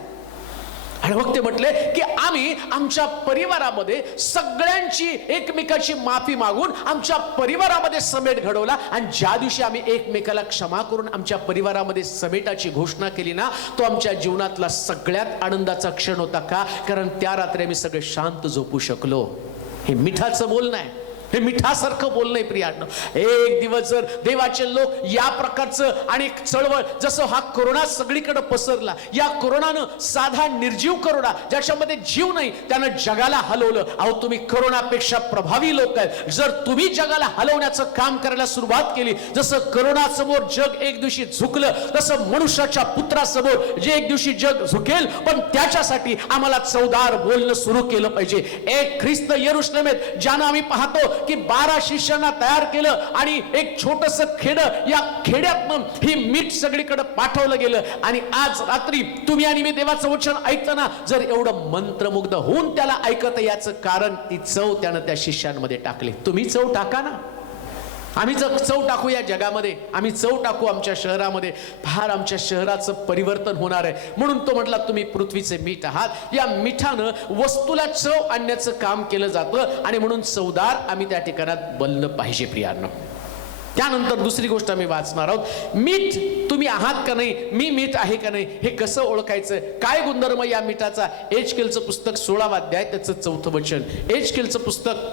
आणि मग ते म्हटले की आम्ही आमच्या परिवारामध्ये सगळ्यांची एकमेकाची माफी मागून आमच्या परिवारामध्ये समेट घडवला. आणि ज्या दिवशी आम्ही एकमेकाला क्षमा करून आमच्या परिवारामध्ये समेटाची घोषणा केली ना, तो आमच्या जीवनातला सगळ्यात आनंदाचा क्षण होता. का? कारण त्या रात्री आम्ही सगळे शांत झोपू शकलो. हे मिठाचं बोलणं आहे, हे मिठासारखं बोलणं आहे प्रियांनो. एक दिवस जर देवाचे लोक या प्रकारचं आणि चळवळ, जसं हा कोरोना सगळीकडे पसरला, या कोरोनानं साधा निर्जीव कोरोना ज्याच्यामध्ये जीव नाही त्यानं जगाला हलवलं. अहो तुम्ही कोरोनापेक्षा प्रभावी लोक आहेत. जर तुम्ही जगाला हलवण्याचं काम करायला सुरुवात केली, जसं कोरोना समोर जग एक दिवशी झुकलं, तसं मनुष्याच्या पुत्रासमोर जे एक दिवशी जग झुकेल. पण त्याच्यासाठी आम्हाला चवदार बोलणं सुरू केलं पाहिजे. एक ख्रिस्त यरुशलेमेत ज्यानं आम्ही पाहतो की 12 शिष्यांना तयार केलं आणि एक छोटस खेड, या खेड्यातनं ही मीठ सगळीकडे पाठवलं गेलं. आणि आज रात्री तुम्ही आणि मी देवाचं वचन ऐकताना जर एवढं मंत्रमुग्ध होऊन त्याला ऐकत, याचं कारण ती चव त्यानं त्या शिष्यांमध्ये टाकली. तुम्ही चव टाका ना. आम्ही जर चव टाकू या जगामध्ये, आम्ही चव टाकू आमच्या शहरामध्ये, फार आमच्या शहराचं परिवर्तन होणार आहे. म्हणून तो म्हटला तुम्ही पृथ्वीचे मीठ आहात. या मिठानं वस्तूला चव आणण्याचं काम केलं जातं आणि म्हणून चवदार आम्ही त्या ठिकाणात बनलं पाहिजे प्रियांनो. त्यानंतर दुसरी गोष्ट आम्ही वाचणार आहोत, मीठ तुम्ही आहात का नाही, मी मीठ आहे का नाही, हे कसं ओळखायचं, काय गुणधर्म या मिठाचा. एचकेलचं पुस्तक 16वा अध्याय त्याचं 4थं वचन. एचकेलचं पुस्तक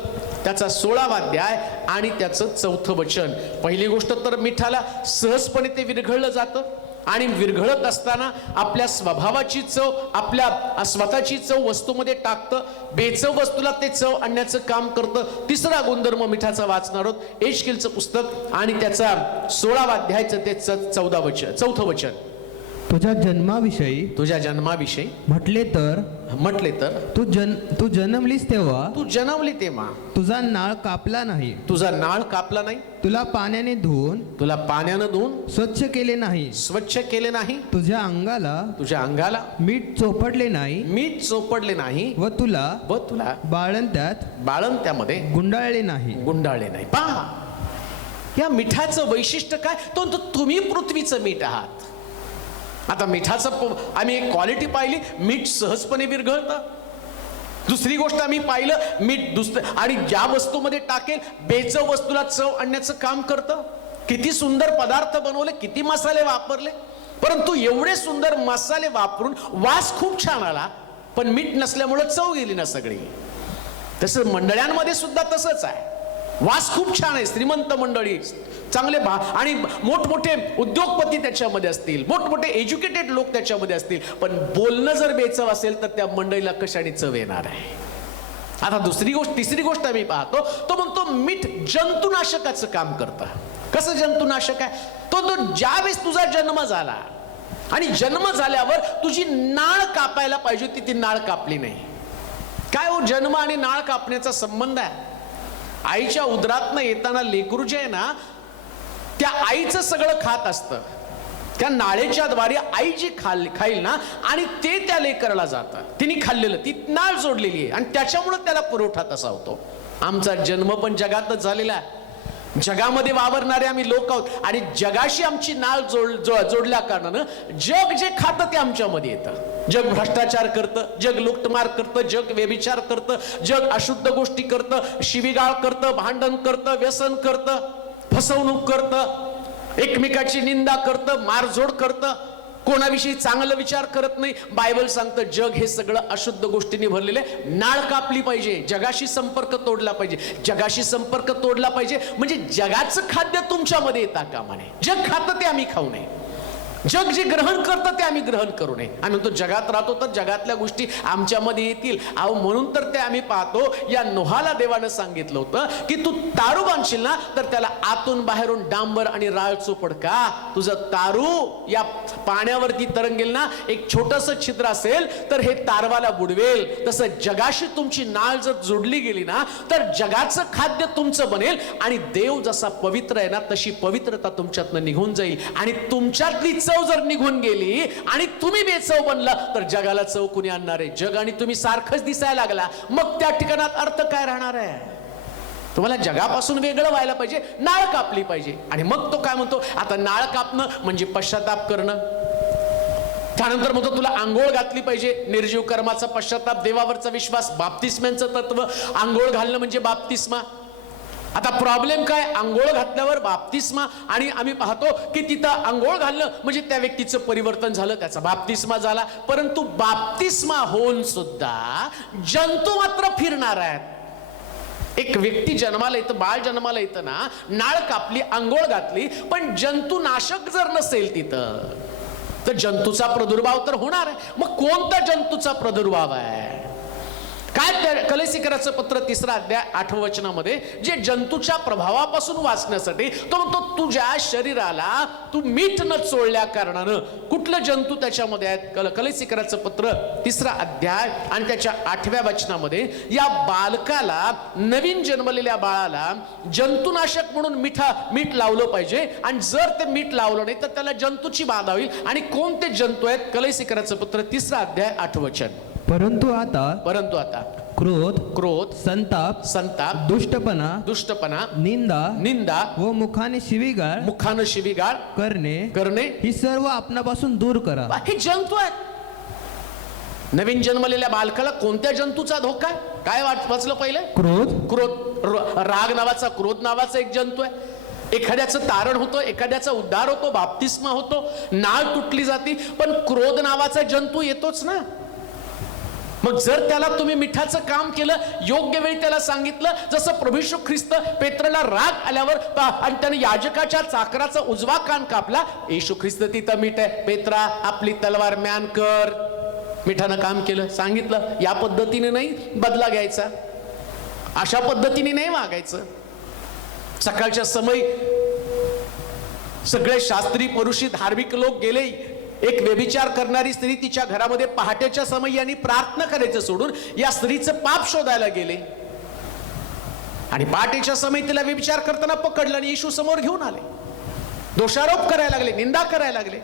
त्याचा 16वा अध्याय आणि त्याचं 4थं वचन. पहिली गोष्ट तर मिठाला सहजपणे ते विरघळलं जातं आणि विरघळत असताना आपल्या स्वभावाची चव, आपल्या स्वतःची चव वस्तूमध्ये टाकतं. बेचव वस्तूला ते चव आणण्याचं काम करतं. तिसरा गुणधर्म मिठाचा वाचणार आहोत, एचकेलचं पुस्तक आणि त्याचा 16वा अध्यायचं ते 4थं वचन. तुझ्या जन्माविषयी तुझ्या जन्माविषयी म्हटले तर तू जन्मलीस तेव्हा तू जन्मली तेव्हा तुझा नाळ कापला नाही, तुझा नाळ कापला नाही, तुला पाण्याने धुवून तुला पाण्यानं धुवून स्वच्छ केले नाही, स्वच्छ केले नाही, तुझ्या अंगाला मीठ चोपडले नाही, मीठ चोपडले नाही, व तुला बाळंत्यामध्ये गुंडाळले नाही. पहा या मिठाचं वैशिष्ट्य काय, तो तुम्ही पृथ्वीचं मीठ आहात. आता मिठाचं आम्ही एक क्वालिटी पाहिली, मीठ सहजपणे विरघळतं. दुसरी गोष्ट आम्ही पाहिलं, मीठ आणि ज्या वस्तूमध्ये टाकेल बेचव वस्तूला चव आणण्याचं काम करतं. किती सुंदर पदार्थ बनवले, किती मसाले वापरले, परंतु एवढे सुंदर मसाले वापरून वास खूप छान आला, पण मीठ नसल्यामुळे चव गेली ना सगळी. तसं मंडळांमध्ये सुद्धा तसंच आहे. वास खूप छान आहे, श्रीमंत मंडळी, चांगले आणि मोठमोठे उद्योगपती त्याच्यामध्ये असतील, मोठमोठे एज्युकेटेड लोक त्याच्यामध्ये असतील, पण बोलणं जर बेचव असेल तर त्या मंडळीला कशाने चव येणार आहे. आता तिसरी गोष्ट आम्ही पाहतो, तो म्हणतो मीठ जंतुनाशकाचं काम करतं. कसं जंतुनाशक आहे, तो ज्यावेळेस तुझा जन्म झाला आणि जन्म झाल्यावर तुझी नाळ कापायला पाहिजे होती, ती नाळ कापली नाही. काय हो, जन्म आणि नाळ कापण्याचा संबंध आहे. आईच्या उदरातनं येताना लेकरू जे आहे ना, त्या आईचं सगळं खात असतं, त्या नाळेच्या द्वारे आई जी खाईल ना, आणि ते त्या लेकराला जातं. तिने खाल्लेलं, ती नाळ जोडलेली आहे आणि त्याच्यामुळे त्याला पुरवठा तसा होतो. आमचा जन्म पण जगातच झालेला आहे. जगामध्ये वावरणारे आम्ही लोक आहोत आणि जगाशी आमची नाळ जोडल्या कारणानं जग जे खातं ते आमच्यामध्ये येतं. जग भ्रष्टाचार करतं, जग लुटमार करतं, जग व्यभिचार करतं, जग अशुद्ध गोष्टी करतं, शिवीगाळ करतं, भांडण करतं, व्यसन करतं, फसवणूक करतं, एकमेकाची निंदा करतं, मारझोड करतं, कोणाविषयी चांगला विचार करत नाही. बायबल सांगतं जग हे सगळं अशुद्ध गोष्टींनी भरलेले. नाळ कापली पाहिजे, जगाशी संपर्क तोडला पाहिजे. जगाशी संपर्क तोडला पाहिजे म्हणजे जगाचं खाद्य तुमच्यामध्ये येता कामा नये. जग खातं ते आम्ही खाऊ नये, जग जे ग्रहण करतं ते आम्ही ग्रहण करू नये. आम्ही म्हणतो जगात राहतो तर जगातल्या गोष्टी आमच्यामध्ये येतील. अहो म्हणून तर ते आम्ही पाहतो, या नोहाला देवानं सांगितलं होतं की तू तारू बांधशील ना तर त्याला आतून बाहेरून डांबर आणि राळ चोपड. का तुझं तारू या पाण्यावरती तरंगेल ना, एक छोटस छिद्र असेल तर हे तारवाला बुडवेल. तसं जगाशी तुमची नाळ जर जोडली गेली ना तर जगाचं खाद्य तुमचं बनेल आणि देव जसा पवित्र आहे ना तशी पवित्रता तुमच्यातनं निघून जाईल. आणि तुमच्यातली चव जर निघून गेली आणि तुम्ही बेचव बनला तर जगाला चव कुणी आणणार आहे. जग आणि तुम्ही सारखंच दिसायला लागला, मग त्या ठिकाणात अर्थ काय राहणार आहे. तुम्हाला जगापासून वेगळं व्हायला पाहिजे, नाळ कापली पाहिजे. आणि मग तो काय म्हणतो, आता नाळ कापणं म्हणजे पश्चाताप करणं. त्यानंतर म्हणतो तुला आंघोळ घातली पाहिजे, निर्जीव कर्माचा पश्चाताप, देवावरचा विश्वास, बाप्तिस्म्याचं तत्व. आंघोळ घालणं म्हणजे बाप्तिस्मा. आता प्रॉब्लेम काय, आंघोळ घातल्यावर बाप्तिस्मा, आणि आम्ही पाहतो की तिथं आंघोळ घालणं म्हणजे त्या व्यक्तीचं परिवर्तन झालं, त्याचा बाप्तिस्मा झाला. परंतु बाप्तिस्मा होऊन सुद्धा जंतू मात्र फिरणार आहेत. एक व्यक्ती जन्माला येतं, बाळ जन्माला येतं ना, नाळ कापली, आंघोळ घातली, पण जंतुनाशक जर नसेल तिथं तर जंतूचा प्रादुर्भाव तर होणार आहे. मग कोणता जंतूचा प्रादुर्भाव आहे काय? कलेसिकराचं पत्र 3 अध्याय 8 वचनामध्ये जे जंतूच्या प्रभावापासून वाचण्यासाठी तो म्हणतो, तुझ्या शरीराला तू मीठ न चोळल्या कारणानं. कुठलं जंतू त्याच्यामध्ये आहेत? कलेसिकराचं पत्र 3 अध्याय आणि त्याच्या 8व्या वचनामध्ये या बालकाला, नवीन जन्मलेल्या बाळाला जंतुनाशक म्हणून मीठ लावलं पाहिजे. आणि जर ते मीठ लावलं नाही तर त्याला जंतूची बाधा होईल. आणि कोणते जंतू आहेत? कलेसिकराचं पत्र 3 अध्याय 8 वचन. परंतु आता क्रोध, संताप, दुष्टपणा, निंदा व मुखाने शिवीगाळ करणे ही सर्व आपणापासून दूर करा. हे जंतू आहेत. नवीन जन्मलेल्या बालकाला कोणत्या जंतूचा धोका आहे? काय वाचलं पहिले? क्रोध, राग नावाचा, क्रोध नावाचा एक जंतू आहे. एखाद्याचं तारण होतं, एखाद्याचा उद्धार होतो, बाप्तिस्मा होतो, नाळ तुटली जाते, पण क्रोध नावाचा जंतू येतोच ना. मग जर त्याला तुम्ही मिठाचं काम केलं, योग्य वेळी त्याला सांगितलं, जसं प्रभू येशू ख्रिस्त पेत्रला राग आल्यावर आणि त्याने याजकाच्या चाकराचा उजवा कान कापला, येशू ख्रिस्त तिथं मीठ आहे, पेत्रा आपली तलवार म्यान कर. मिठानं काम केलं, सांगितलं, या पद्धतीने नाही बदला घ्यायचा, अशा पद्धतीने नाही वागायचं. सकाळच्या समय सगळे शास्त्री, परुषी, धार्मिक लोक गेले एक व्यभिचार करणारी स्त्री तिच्या घरामध्ये पहाटेच्या समयाने प्रार्थना करायचं सोडून या स्त्रीचं पाप शोधायला गेले आणि पहाटेच्या समय तिला व्यभिचार करताना पकडलं आणि येशू समोर घेऊन आले, दोषारोप करायला लागले, निंदा करायला लागले.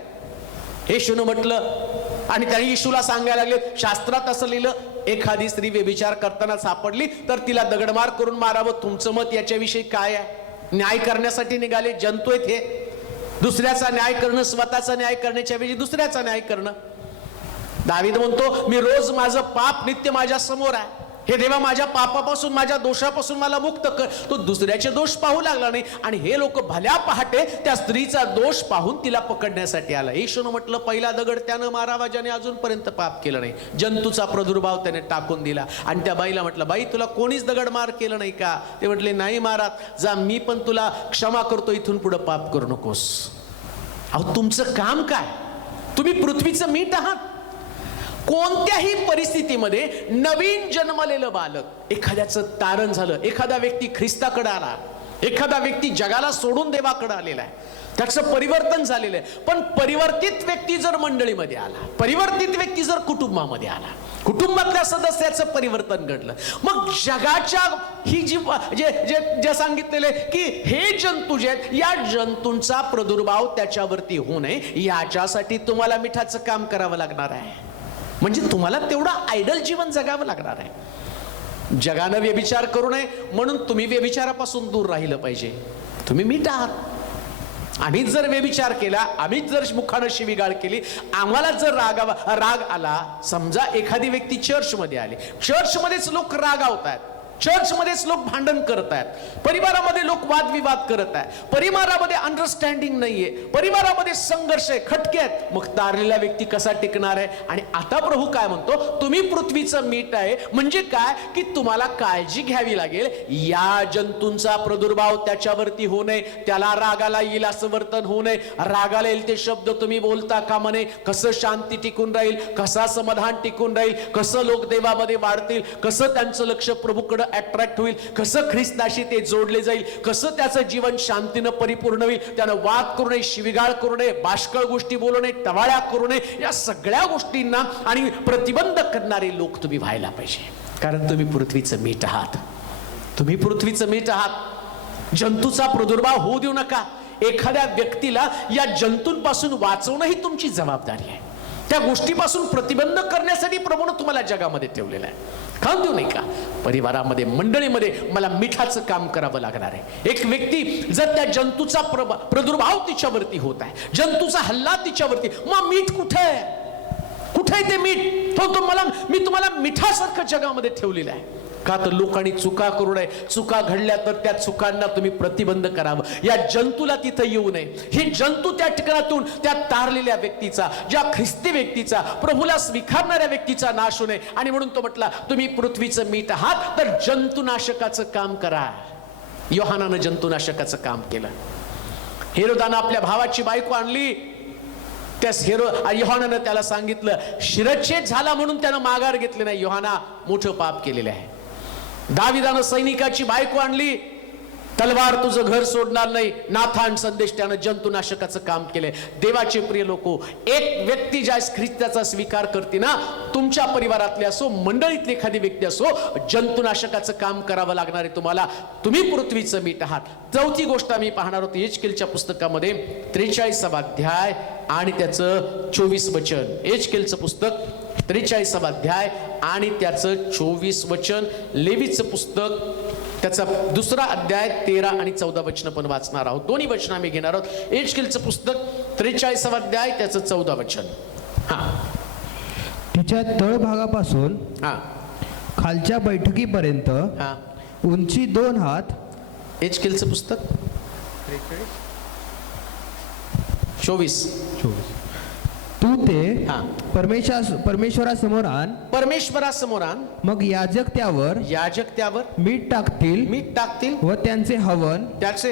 येशूनं म्हटलं आणि त्यांनी येशूला सांगायला लागले, शास्त्रात असं लिहिलं, एखादी स्त्री व्यभिचार करताना सापडली तर तिला दगडमार करून मारावं. तुमचं मत याच्याविषयी काय आहे? न्याय करण्यासाठी निघाले, जंतू आहेत हे. दुसऱ्याचा न्याय करणं, स्वतःचा न्याय करण्याच्या ऐवजी दुसऱ्याचा न्याय करणं. दावीद म्हणतो, मी रोज माझं पाप नित्य माझ्या समोर आहे. हे देवा, माझ्या पापापासून, माझ्या दोषापासून मला मुक्त कर. तो दुसऱ्याचे दोष पाहू लागला नाही आणि हे लोक भल्या पहाटे त्या स्त्रीचा दोष पाहून तिला पकडण्यासाठी आला. येशूनं म्हटलं, पहिला दगड त्यानं मारावा ज्याने अजूनपर्यंत पाप केलं नाही. जंतूचा प्रादुर्भाव त्याने टाकून दिला आणि त्या बाईला म्हटलं, बाई तुला कोणीच दगड मार केलं नाही का? ते म्हटले, नाही महाराज, जा, मी पण तुला क्षमा करतो, इथून पुढे पाप करू नकोस. अहो, तुमचं काम काय? तुम्ही पृथ्वीचं मीठ आहात. कोणत्याही परिस्थितीमध्ये नवीन जन्मलेलं बालक, एखाद्याचं तारण झालं, एखादा व्यक्ती ख्रिस्ताकडे आला, एखादा व्यक्ती जगाला सोडून देवाकडे आलेला आहे, त्याचं परिवर्तन झालेलं आहे. पण परिवर्तित व्यक्ती जर मंडळीमध्ये आला, परिवर्तित व्यक्ती जर कुटुंबामध्ये आला, कुटुंबातल्या सदस्याचं परिवर्तन घडलं, मग जगाच्या ही जी जे सांगितलेले की हे जंतू जे आहेत, या जंतूंचा प्रादुर्भाव त्याच्यावरती होऊ नये याच्यासाठी तुम्हाला मिठाचं काम करावं लागणार आहे. म्हणजे तुम्हाला तेवढं आयडल जीवन जगावं लागणार आहे. जगानं व्यभिचार करू नये म्हणून तुम्ही व्यभिचारापासून दूर राहिलं पाहिजे. तुम्ही मीठ आहात. आम्हीच जर व्यभिचार केला, आम्हीच जर मुखानं शिवीगाळ केली, आम्हाला जर राग आला, समजा एखादी व्यक्ती चर्चमध्ये आली, चर्चमध्येच लोक रागावतात, चर्चमध्येच लोक भांडण करत आहेत, परिवारामध्ये लोक वादविवाद करत आहेत, परिवारामध्ये अंडरस्टँडिंग नाहीये, परिवारामध्ये संघर्ष आहे, खटके आहेत, मग तारलेला व्यक्ती कसा टिकणार आहे? आणि आता प्रभू काय म्हणतो, तुम्ही पृथ्वीचं मीठ आहे. म्हणजे काय की तुम्हाला काळजी घ्यावी लागेल, या जंतूंचा प्रादुर्भाव त्याच्यावरती होऊ नये, त्याला रागाला येईल असं वर्तन होऊ नये, रागाला येईल ते शब्द तुम्ही बोलता कामा नये. कसं शांती टिकून राहील, कसा समाधान टिकून राहील, कसं लोक देवामध्ये वाढतील, कसं त्यांचं लक्ष प्रभूकडे अट्रॅक्ट होईल, कसं ख्रिस्ताशी ते जोडले जाईल, कसं त्याचं जीवन शांतीनं परिपूर्ण होईल. त्यानं वाद करू नये, शिवीगाळ करू नये, बाष्कळ गोष्टी बोलू नये, टवाळ्या करू नये. या सगळ्या गोष्टींना आणि प्रतिबंध करणारे लोक तुम्ही व्हायला पाहिजे. कारण तुम्ही पृथ्वीचं मीठ आहात. तुम्ही पृथ्वीचं मीठ आहात. जंतूचा प्रादुर्भाव होऊ देऊ नका. एखाद्या व्यक्तीला या जंतूंपासून वाचवणं ही तुमची जबाबदारी आहे. त्या गोष्टीपासून प्रतिबंध करण्यासाठी प्रभूने तुम्हाला जगामध्ये ठेवलेलं आहे. खाऊन देऊ नये का? परिवारामध्ये, मंडळीमध्ये मला मिठाचं काम करावं लागणार आहे. एक व्यक्ती जर त्या जंतूचा प्रादुर्भाव तिच्यावरती होत आहे, जंतूचा हल्ला तिच्यावरती, मग मीठ कुठे आहे? कुठे आहे ते मीठ? मी तुम्हाला मिठासारखं जगामध्ये ठेवलेलं आहे. का तर लोकांनी चुका करू नये, चुका घडल्या तर त्या चुकांना तुम्ही प्रतिबंध करावं. या जंतूला तिथं येऊ नये. हे जंतू त्या ठिकाणातून त्या तारलेल्या व्यक्तीचा, ज्या ख्रिस्ती व्यक्तीचा, प्रभूला स्वीकारणाऱ्या व्यक्तीचा नाश होऊ नये. आणि म्हणून तो म्हटला, तुम्ही पृथ्वीचं मीठ आहात तर जंतुनाशकाचं काम करा. योहानानं जंतुनाशकाचं काम केलं. हेरोदानं आपल्या भावाची बायको आणली, त्या योहानानं त्याला सांगितलं, शिरच्छेद झाला म्हणून त्यानं माघार घेतली नाही. योहाना, मोठं पाप केलेलं आहे. दाविदानं सैनिकाची बायको आणली, तलवार तुझं घर सोडणार नाही. नाथान संदेश त्यानं जंतुनाशकाचं काम केलंय. देवाचे प्रिय लोको, एक व्यक्ती ज्या ख्रिस्ताचा स्वीकार करते ना, तुमच्या परिवारातले असो, मंडळीतली एखादी व्यक्ती असो, जंतुनाशकाचं काम करावं लागणार आहे तुम्हाला. तुम्ही पृथ्वीचं मीठ आहात. चौथी गोष्ट आम्ही पाहणार आहोत एजकेलच्या पुस्तकामध्ये 43वा अध्याय आणि त्याचं 24 वचन. एजकेलचं पुस्तक 43वा अध्याय आणि त्याचं 24 वचन. लेवीचं पुस्तक त्याचा 2रा अध्याय 13 आणि 14 वचन पण वाचणार आहोत. दोन्ही वचन आम्ही घेणार आहोत. एजकेलचं पुस्तक 43वा अध्याय त्याचं 14 वचन. तिच्या तळभागापासून खालच्या बैठकीपर्यंत उंची 2 हात. एजकेलचं पुस्तक 24. तू ते परमेश्वरासमोर आण. मग याजक त्यावर मीठ टाकतील व त्याचे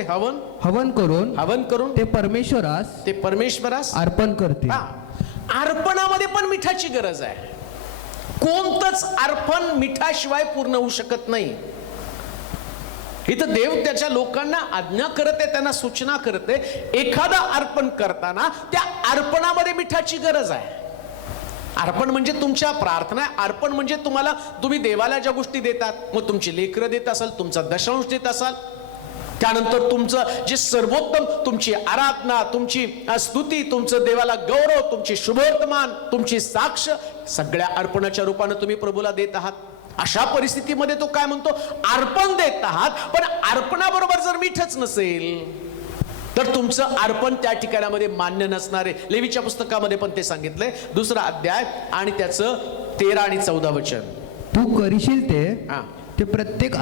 हवन करून ते परमेश्वरास अर्पण करतील. अर्पणामध्ये पण मिठाची गरज आहे. कोणतंच अर्पण मिठाशिवाय पूर्ण होऊ शकत नाही. इथं देव त्याच्या लोकांना आज्ञा करत आहे, त्यांना सूचना करत आहे. एखादं अर्पण करताना त्या अर्पणामध्ये मिठाची गरज आहे. अर्पण म्हणजे तुमच्या प्रार्थना, अर्पण म्हणजे तुम्ही देवाला ज्या गोष्टी देतात, मग तुमची लेकरं देत असाल, तुमचा दशांश देत असाल, त्यानंतर तुमचं जे सर्वोत्तम, तुमची आराधना, तुमची स्तुती, तुमचं देवाला गौरव, तुमची शुभवर्तमान, तुमची साक्ष, सगळ्या अर्पणाच्या रूपाने तुम्ही प्रभूला देत आहात. अशा परिस्थितीमध्ये तो काय म्हणतो, अर्पण देत आहात, पण अर्पणाबरोबर जर मीठच नसेल तर तुमचं अर्पण त्या ठिकाणामध्ये मान्य नसणारे. लेवीच्या पुस्तकामध्ये पण ते सांगितलंय, 2रा अध्याय आणि त्याचं 13 आणि 14 वचन. तू करशील ते प्रत्येक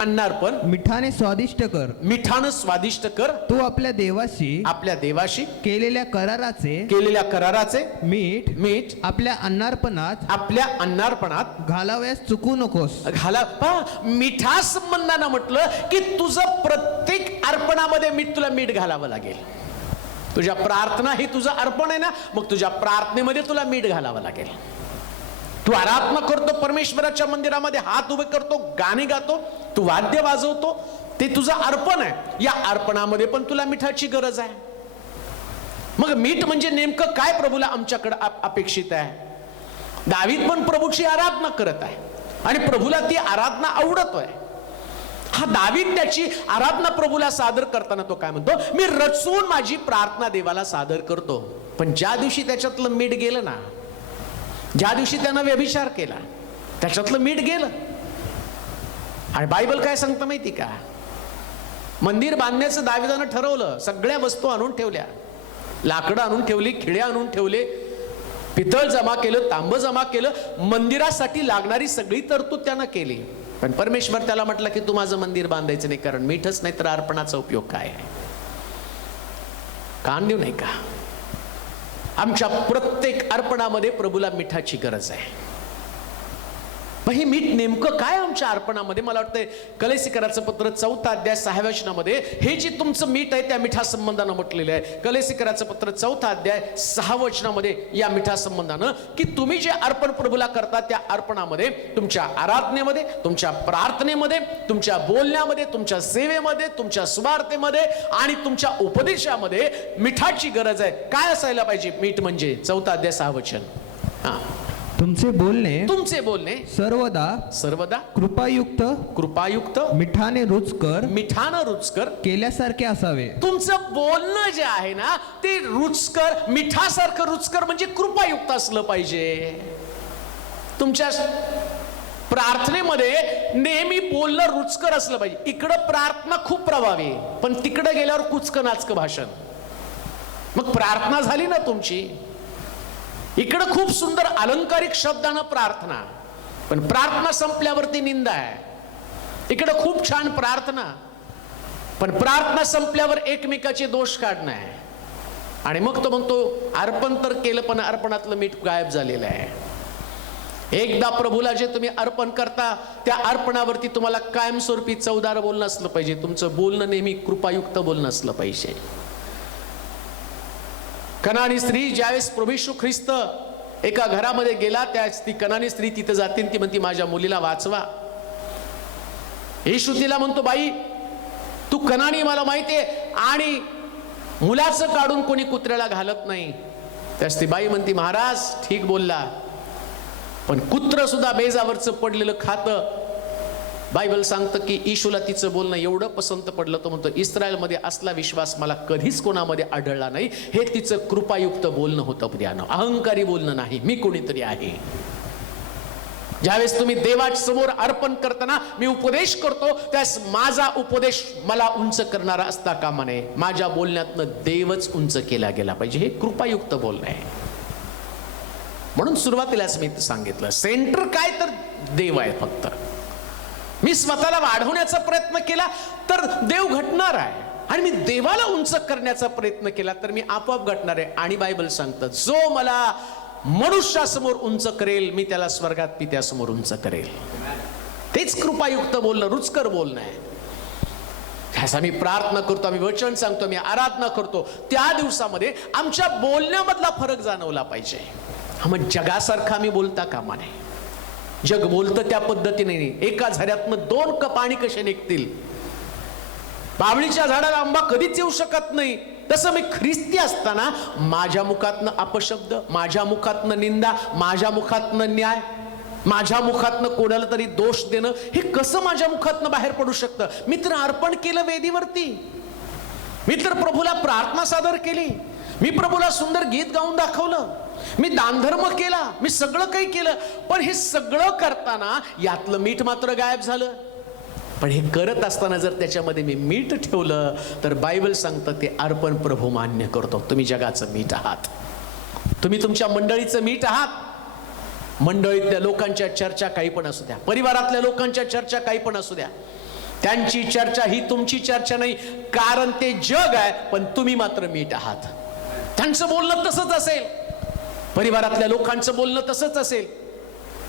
अन्नार्पण मिठाने स्वादिष्ट कर. मिठानं स्वादिष्ट कर. तू आपल्या देवाशी केलेल्या कराराचे मीठ आपल्या अन्नार्पणात घालावयास चुकू नकोस. मिठा संबंधानं म्हटलं की तुझं प्रत्येक अर्पणामध्ये तुला मीठ घालावं लागेल. तुझ्या प्रार्थना ही तुझं अर्पण आहे ना, मग तुझ्या प्रार्थनेमध्ये तुला मीठ घालावं लागेल. तू आराधना करतो, परमेश्वराच्या मंदिरामध्ये हात उभे करतो, गाणे गातो, तू वाद्य वाजवतो, ते तुझं अर्पण आहे. या अर्पणामध्ये पण तुला मिठाची गरज आहे. मग मीठ म्हणजे नेमकं काय प्रभूला आमच्याकडे अपेक्षित आहे? दावीद पण प्रभूची आराधना करत आहे आणि प्रभूला ती आराधना आवडतोय. हा दावीद त्याची आराधना प्रभूला सादर करताना तो काय म्हणतो, मी रचून माझी प्रार्थना देवाला सादर करतो. पण ज्या दिवशी त्याच्यातलं मीठ गेलं ना, ज्या दिवशी त्यानं व्यभिचार केला, त्याच्यातलं मीठ गेलं. आणि बायबल काय सांगतं माहिती का, मंदिर बांधण्याचं दाविदानं ठरवलं, सगळ्या वस्तू आणून ठेवल्या, लाकडं आणून ठेवली, खिळे आणून ठेवले, पितळ जमा केलं, तांब जमा केलं, मंदिरासाठी लागणारी सगळी तरतूद त्यानं केली. पण परमेश्वर त्याला म्हटलं की तू माझं मंदिर बांधायचं नाही, कारण मीठच नाही तर अर्पणाचा उपयोग काय आहे? कान देऊ नाही का? आमच्या प्रत्येक अर्पणामध्ये प्रभूला मिठाची गरज आहे. मग हे मीठ नेमकं काय आमच्या अर्पणामध्ये? मला वाटतंय कलेसिकराचं पत्र 4 अध्याय 6 वचनामध्ये हे जे तुमचं मीठ आहे त्या मिठा संबंधानं म्हटलेलं आहे. कलेसिकराचं पत्र 4 अध्याय 6 वचनामध्ये या मिठा संबंधानं की तुम्ही जे अर्पण प्रभूला करता त्या अर्पणामध्ये, तुमच्या आराधनेमध्ये, तुमच्या प्रार्थनेमध्ये, तुमच्या बोलण्यामध्ये, तुमच्या सेवेमध्ये, तुमच्या सुवार्तेमध्ये आणि तुमच्या उपदेशामध्ये मिठाची गरज आहे. काय असायला पाहिजे मीठ म्हणजे? 4 अध्याय 6 वचन. तुमचे बोलणे सर्वदा कृपायुक्त मिठाने रुचकर केल्यासारखे असावे. तुमचं बोलणं जे आहे ना ते रुचकर, मिठासारखं रुचकर म्हणजे कृपायुक्त असलं पाहिजे. तुमच्या प्रार्थनेमध्ये नेहमी बोलणं रुचकर असलं पाहिजे. इकडं प्रार्थना खूप प्रभावी, पण तिकडं गेल्यावर कुचकं नाचकं भाषण. मग प्रार्थना झाली ना तुमची, इकडं खूप सुंदर अलंकारिक शब्दानं प्रार्थना, पण प्रार्थना संपल्यावरती निंदा आहे. इकडं खूप छान प्रार्थना, पण प्रार्थना संपल्यावर एकमेकाचे दोष काढणं आहे. आणि मग तो म्हणतो अर्पण तर केलं पण अर्पणातलं मीठ गायब झालेलं आहे. एकदा प्रभूला जे तुम्ही अर्पण करता त्या अर्पणावरती तुम्हाला कायमस्वरूपी चवदार बोलणं असलं पाहिजे. तुमचं बोलणं नेहमी कृपायुक्त बोलणं असलं पाहिजे. कनानी स्त्री ज्यावेळेस प्रभू येशू ख्रिस्त एका घरामध्ये गेला, त्याच ती कनानी स्त्री तिथं जाते, ती म्हणती माझ्या मुलीला वाचवा. येशू तिला म्हणतो बाई तू कनानी मला माहितीये, आणि मुलाचं काढून कोणी कुत्र्याला घालत नाही. त्याच ती बाई म्हणती महाराज ठीक बोलला, पण कुत्र सुद्धा बेजावरचं पडलेलं खातं. बायबल सांगतं की येशूला तिचं बोलणं एवढं पसंत पडलं, तो म्हणतो इस्रायलमध्ये असला विश्वास मला कधीच कोणामध्ये आढळला नाही. हे तिचं कृपायुक्त बोलणं होतं प्रियानं, अहंकारी बोलणं नाही. मी कोणीतरी आहे. ज्यावेळेस तुम्ही देवासमोर अर्पण करताना मी उपदेश करतो, त्यास माझा उपदेश मला उंच करणारा असता कामा नये. माझ्या बोलण्यातनं देवच उंच केला गेला पाहिजे. हे कृपायुक्त बोलणं आहे. म्हणून सुरुवातीलाच मी सांगितलं सेंटर काय तर देव आहे. फक्त मी स्वतःला वाढवण्याचा प्रयत्न केला तर देव घटणार आहे, आणि मी देवाला उंच करण्याचा प्रयत्न केला तर मी आपोआप घटणार आहे. आणि बायबल सांगतं जो मला मनुष्यासमोर उंच करेल मी त्याला स्वर्गात पित्यासमोर उंच करेल. तेच कृपायुक्त बोलणं, रुचकर बोलणं आहे. ह्याचा मी प्रार्थना करतो, आम्ही वचन सांगतो, मी आराधना करतो, त्या दिवसामध्ये आमच्या बोलण्यामधला फरक जाणवला पाहिजे. मग जगासारखा मी बोलता कामा नये. जग बोलतं त्या पद्धतीने नाही. एका झऱ्यातनं 2 कप पाणी कसे निघतील? बावळीच्या झाडाला आंबा कधीच येऊ शकत नाही. तसं मी ख्रिस्ती असताना माझ्या मुखातनं अपशब्द, माझ्या मुखातनं निंदा, माझ्या मुखातनं न्याय, माझ्या मुखातनं कोणाला तरी दोष देणं, हे कसं माझ्या मुखातनं बाहेर पडू शकतं? मी तर अर्पण केलं वेदीवरती, मी तर प्रभूला प्रार्थना सादर केली, मी प्रभूला सुंदर गीत गाऊन दाखवलं, मी दानधर्म केला, मी सगळं काही केलं. पण हे सगळं करताना यातलं मीठ मात्र गायब झालं. पण हे करत असताना जर त्याच्यामध्ये मी मीठ ठेवलं तर बायबल सांगतं ते अर्पण प्रभू मान्य करतो. तुम्ही जगाचं मीठ आहात, तुम्ही तुमच्या मंडळीचं मीठ आहात. मंडळीतल्या लोकांच्या चर्चा काही पण असू द्या, परिवारातल्या लोकांच्या चर्चा काही पण असू द्या, त्यांची चर्चा ही तुमची चर्चा नाही, कारण ते जग आहे, पण तुम्ही मात्र मीठ आहात. त्यांचं बोलणं तसंच असेल, परिवारातल्या लोकांचं बोलणं तसंच असेल.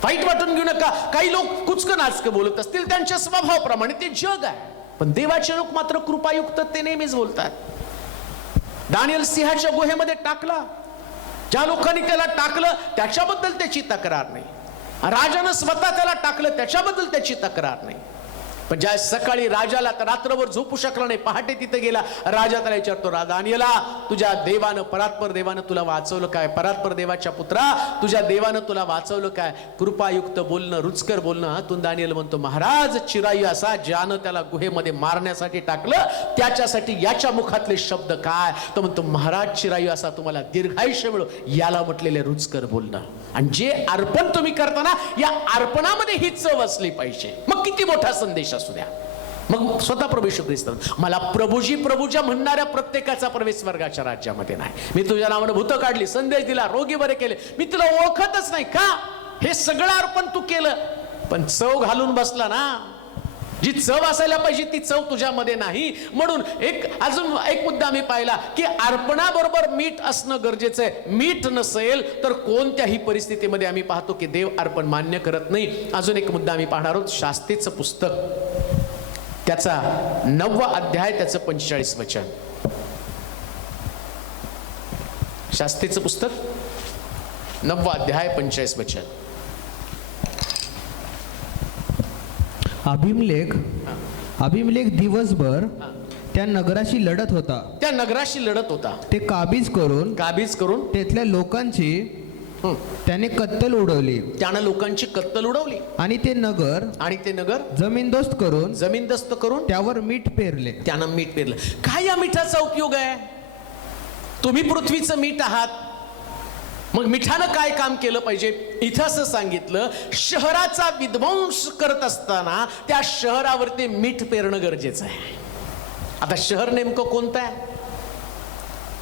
वाईट वाटून घेऊ नका, काही लोक कुचकं नाचकं बोलत असतील, त्यांच्या स्वभावाप्रमाणे ते जग आहे. पण देवाचे लोक मात्र कृपायुक्त ते नेहमीच बोलतात. दानियल सिंहाच्या गुहेमध्ये टाकला, ज्या लोकांनी त्याला टाकलं त्याच्याबद्दल त्याची तक्रार नाही, राजानं स्वतः त्याला टाकलं त्याच्याबद्दल त्याची तक्रार नाही. पण ज्या सकाळी राजाला तर रात्रभर झोपू शकला नाही, पहाटे तिथे गेला, राजा त्याला विचारतो, दानियेला तुझ्या देवानं, परात्पर देवानं तुला वाचवलं काय? परात्पर देवाच्या पुत्रा, तुझ्या देवानं तुला वाचवलं काय? कृपायुक्त बोलणं, रुचकर बोलणं. हातून दानियल म्हणतो, महाराज चिरायू असा ज्यानं त्याला गुहेमध्ये मारण्यासाठी टाकलं त्याच्यासाठी याच्या मुखातले शब्द काय? तो म्हणतो, महाराज चिरायू असा तुम्हाला दीर्घायुष्य मिळो, याला म्हटलेले रुचकर बोलणं. आणि जे अर्पण तुम्ही करताना या अर्पणामध्ये ही चव असली पाहिजे. मग किती मोठा संदेश असू द्या. मग स्वतः प्रभू येशू ख्रिस्त, मला प्रभूजी प्रभूच्या म्हणणाऱ्या प्रत्येकाचा प्रवेश स्वर्गाच्या राज्यामध्ये नाही. मी तुझ्या नावानं भूत काढली, संदेश दिला, रोगी बरे केले, मी तुला ओळखतच नाही का? हे सगळं अर्पण तू केलं, पण चव घालून बसला ना. जी चव असायला पाहिजे ती चव तुझ्यामध्ये नाही. म्हणून अजून एक मुद्दा मी पाहिला की अर्पणाबरोबर मीठ असणं गरजेचं आहे. मीठ नसेल तर कोणत्याही परिस्थितीमध्ये आम्ही पाहतो की देव अर्पण मान्य करत नाही. अजून एक मुद्दा आम्ही पाहणार आहोत, शास्त्रीचं पुस्तक, त्याचा 9वा अध्याय, त्याचं 45 वचन. शास्त्रीचं पुस्तक 9वा अध्याय 45 वचन. अभिमलेख दिवसभर त्या नगराशी लढत होता. त्या नगराशी लढत होता. ते काबीज करून तिथल्या लोकांची त्याने कत्तल उडवली. त्यानं लोकांची कत्तल उडवली आणि ते नगर जमीनदोस्त करून त्यावर मीठ पेरले. त्यानं मीठ पेरलं. काय या मिठाचा उपयोग आहे? तुम्ही पृथ्वीचं मीठ आहात, मग मिठानं काय काम केलं पाहिजे? इथं असं सांगितलं, शहराचा विध्वंस करत असताना त्या शहरावरती मीठ पेरणं गरजेचं आहे. आता शहर नेमकं कोणतं आहे?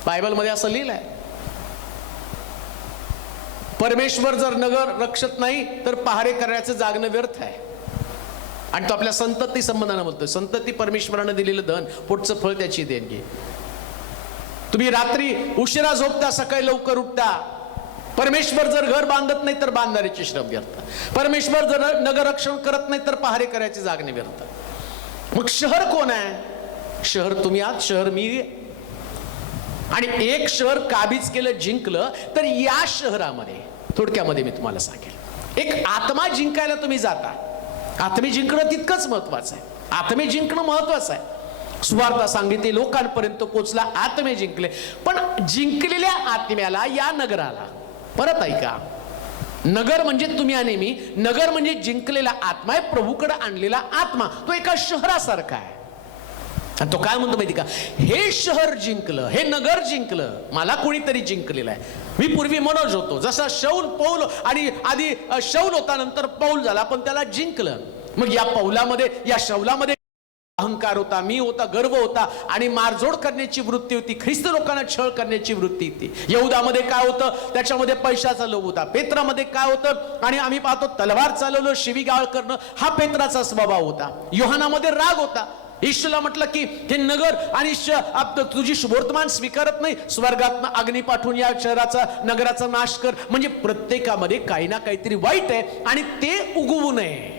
बायबलमध्ये असं लिहिलंय, परमेश्वर जर नगर रक्षत नाही तर पहारे करण्याचं जागणं व्यर्थ आहे. आणि तो आपल्या संतती संबंधानं बोलतोय. संतती परमेश्वरानं दिलेलं धन, पुढचं फळ त्याची देणगी. तुम्ही रात्री उशिरा झोपता, सकाळी लवकर उठता. परमेश्वर जर घर बांधत नाही तर बांधणाऱ्याचे श्रम व्यर्थ. परमेश्वर जर नगर रक्षण करत नाही तर पहारे करायचे जागणे व्यर्थ. मग शहर कोण आहे? शहर तुम्ही आहात, शहर मी. आणि एक शहर काबीज केलं, जिंकलं, तर या शहरामध्ये थोडक्यामध्ये मी तुम्हाला सांगेल, एक आत्मा जिंकायला तुम्ही जाता. आत्मे जिंकणं तितकंच महत्वाचं आहे. आत्मे जिंकणं महत्वाचं आहे. सुवार्ता सांगितली, लोकांपर्यंत पोचला, आत्मे जिंकले. पण जिंकलेल्या आत्म्याला, या नगराला, परत ऐका, नगर म्हणजे तुम्ही आणि मी, नगर म्हणजे जिंकलेला आत्मा आहे, प्रभूकडे आणलेला आत्मा. तो एका शहरासारखा आहे. आणि तो काय म्हणतो माहिती का? हे शहर जिंकलं, हे नगर जिंकलं, मला कोणीतरी जिंकलेलं आहे. मी पूर्वी मनोज होतो, जसा शौल पौल, आणि आधी शौल होता, नंतर पौल झाला, पण त्याला जिंकलं. मग या पौलामध्ये, या शौलामध्ये अहंकार होता, मी होता, गर्व होता, आणि मारझोड करण्याची वृत्ती होती. ख्रिस्त लोकांना छळ करण्याची वृत्ती होती. यहुदामध्ये काय होतं? त्याच्यामध्ये पैशाचा लोभ होता. पेत्रामध्ये काय होतं? आणि आम्ही पाहतो तलवार चालवलं, शिवीगाळ करणं, हा पेत्राचा स्वभाव होता. योहानामध्ये राग होता. ईश्वरला म्हटलं की हे नगर आणि तुझी शुभवर्तमान स्वीकारत नाही, स्वर्गातनं अग्नी पाठवून या शहराचा, नगराचा नाश कर. म्हणजे प्रत्येकामध्ये काही ना काहीतरी वाईट आहे आणि ते उगवू नये.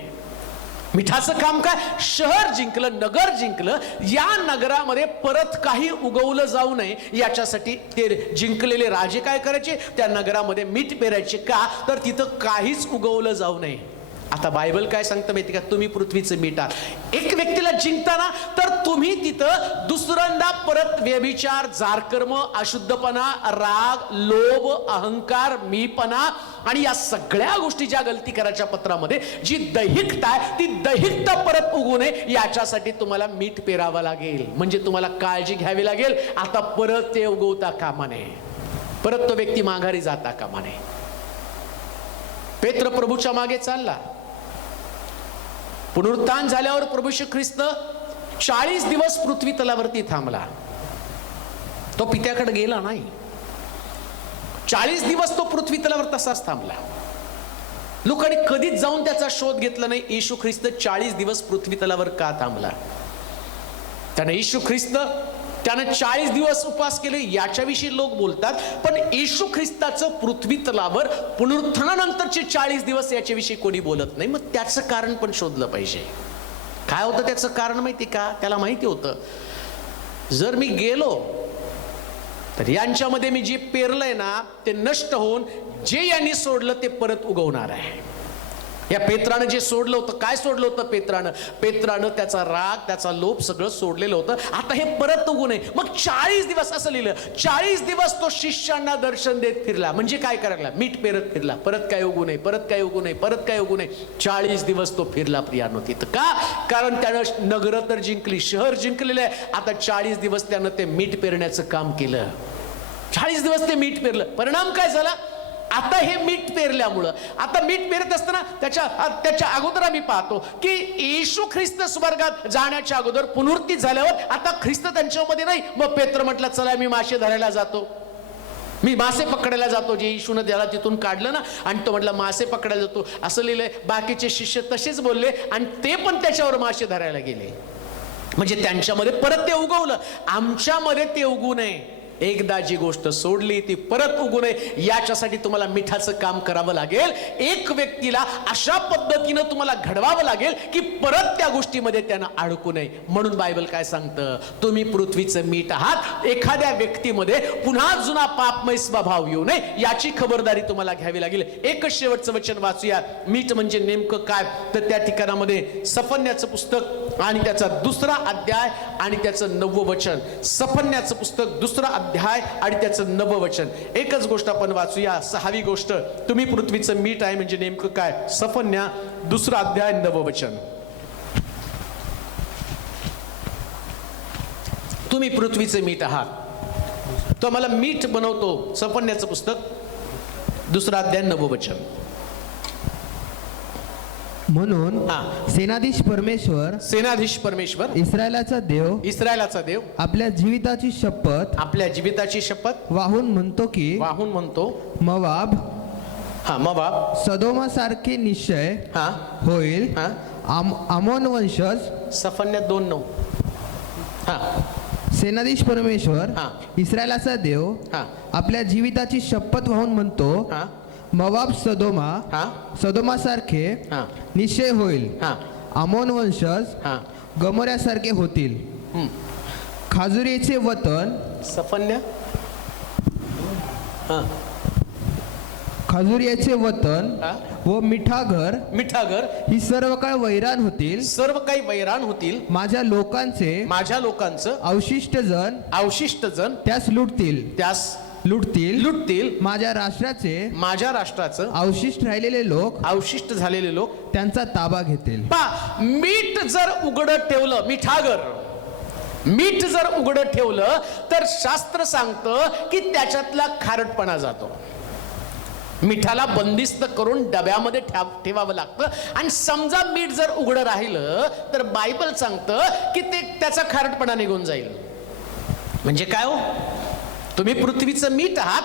मिठाचं काम काय? शहर जिंकलं, नगर जिंकलं, या नगरामध्ये परत काही उगवलं जाऊ नये याच्यासाठी ते जिंकलेले राजे काय करायचे? त्या नगरामध्ये मीठ पेरायचे. का? तर तिथं काहीच उगवलं जाऊ नये. आता बायबल काय सांगतं माहिती का, तुम्ही पृथ्वीचे मीठ आहात. एक व्यक्तीला जिंकताना तर तुम्ही तिथं दुसऱ्यांदा परत व्यभिचार, जारकर्म, अशुद्धपणा, राग, लोभ, अहंकार, मीपणा आणि या सगळ्या गोष्टी ज्या गलती करायच्या पत्रामध्ये जी दैहिकता आहे, ती दैहिकता परत उगू नये याच्यासाठी तुम्हाला मीठ पेरावं लागेल. म्हणजे तुम्हाला काळजी घ्यावी लागेल. आता परत ते उगवता कामा नये, परत तो व्यक्ती माघारी जाता कामा नये. पेत्र प्रभूच्या मागे चालला. पुनरुत्थान झाल्यावर प्रभू येशू ख्रिस्त 40 दिवस पृथ्वी तलावरती थांबला. तो पित्याकडे गेला नाही. 40 दिवस तो पृथ्वी तलावर तसाच थांबला. लोकांनी कधीच जाऊन त्याचा शोध घेतला नाही. येशू ख्रिस्त 40 दिवस पृथ्वी तलावर का थांबला. त्याने येशू ख्रिस्त त्यानं 40 दिवस उपवास केले याच्याविषयी लोक बोलतात, पण येशू ख्रिस्ताचं पृथ्वी तलावर पुनरुत्थानानंतरचे 40 दिवस याच्याविषयी कोणी बोलत नाही. मग त्याचं कारण पण शोधलं पाहिजे. काय होतं त्याचं कारण माहिती का? त्याला माहिती होतं, जर मी गेलो तर यांच्यामध्ये मी जे पेरलंय ना ते नष्ट होऊन जे यांनी सोडलं ते परत उगवणार आहे. या पेत्रानं जे सोडलं होतं, काय सोडलं होतं पेत्रानं त्याचा राग, त्याचा लोभ सगळं सोडलेलं होतं. आता हे परत उगू नये. मग 40 दिवस असं लिहिलं, 40 दिवस तो शिष्यांना दर्शन देत फिरला. म्हणजे काय करायला? मीठ पेरत फिरला. परत काय उगू नये, परत काय उगू नये, परत काय उगू नये. 40 दिवस तो फिरला प्रियानो तिथं. का? कारण त्यानं नगरं तर जिंकली, शहर जिंकलेलं आहे. आता 40 दिवस त्यानं ते मीठ पेरण्याचं काम केलं. 40 दिवस ते मीठ पेरलं. परिणाम काय झाला? आता हे मीठ पेरल्यामुळं, आता मीठ पेरत असताना त्याच्या अगोदर आम्ही पाहतो की येशू ख्रिस्त स्वर्गात जाण्याच्या अगोदर पुनरुत्थित झाल्यावर आता ख्रिस्त त्यांच्यामध्ये नाही. मग पेत्र म्हटलं, चला मी मासे धरायला जातो, मी मासे पकडायला जातो. जे येशूनं त्याला तिथून काढलं ना, आणि तो म्हटलं मासे पकडायला जातो असं लिहिलंय. बाकीचे शिष्य तसेच बोलले आणि ते पण त्याच्यावर मासे धरायला गेले. म्हणजे त्यांच्यामध्ये परत ते उगवलं. आमच्यामध्ये ते उगू नये. एकदा जी गोष्ट सोडली ती परत उगू नये याच्यासाठी तुम्हाला मिठाचं काम करावं लागेल. एक व्यक्तीला अशा पद्धतीनं तुम्हाला घडवावं लागेल की परत त्या गोष्टीमध्ये त्यानं अडकू नये. म्हणून बायबल काय सांगतं? तुम्ही पृथ्वीचं मीठ आहात. एखाद्या व्यक्तीमध्ये पुन्हा जुना पापमय स्वभाव येऊ नये याची खबरदारी तुम्हाला घ्यावी लागेल. एकच शेवटचं वचन वाचूया. मीठ म्हणजे नेमकं काय? तर त्या ठिकाणामध्ये सफन्याचं पुस्तक आणि त्याचा 2रा अध्याय आणि त्याचं 9वं वचन. सफन्याचं पुस्तक 2रा अध्याय आणि त्याचं 9वं वचन. एकच गोष्ट आपण वाचूया. 6वी गोष्ट, तुम्ही पृथ्वीचं मीठ आहे म्हणजे नेमकं काय? सफन्या 2रा अध्याय 9वं वचन. तुम्ही पृथ्वीचे मीठ आहात. तो मला मीठ बनवतो. सफन्याचं पुस्तक 2रा अध्याय 9वं वचन. म्हणून सेनाधीश परमेश्वर इस्रायलाचा देव आपल्या जीविताची शपथ वाहून म्हणतो मोवाब सदोमासारखे निश्चय होईल. आमोन वंशज सफन्या 2:9. सेनाधीश परमेश्वर इस्रायलाचा देव आपल्या जीविताची शपथ वाहून म्हणतो मोवाब सदोमासारखे निश्चय होईल. आमोन वंशज गमोऱ्यासारखे होतील. खाजुरीचे वतन सफन्या खाजुरीचे वतन व मिठाघर ही सर्व काळ वैराण होतील. सर्व काही वैराण होतील. माझ्या लोकांचं अवशिष्ट जण त्यास लुटतील. माझ्या राष्ट्राचं अवशिष्ट राहिलेले लोक अवशिष्ट झालेले लोक त्यांचा ताबा घेतील. मीठ जर उघड ठेवलं, मीठ जर उघड ठेवलं तर शास्त्र सांगतं की त्याच्यातला खारटपणा जातो. मिठाला बंदिस्त करून डब्यामध्ये ठेवावं लागतं. आणि समजा मीठ जर उघड राहिलं तर बायबल सांगतं की त्याचा खारटपणा निघून जाईल. म्हणजे काय हो? तुम्ही पृथ्वीचं मीठ आहात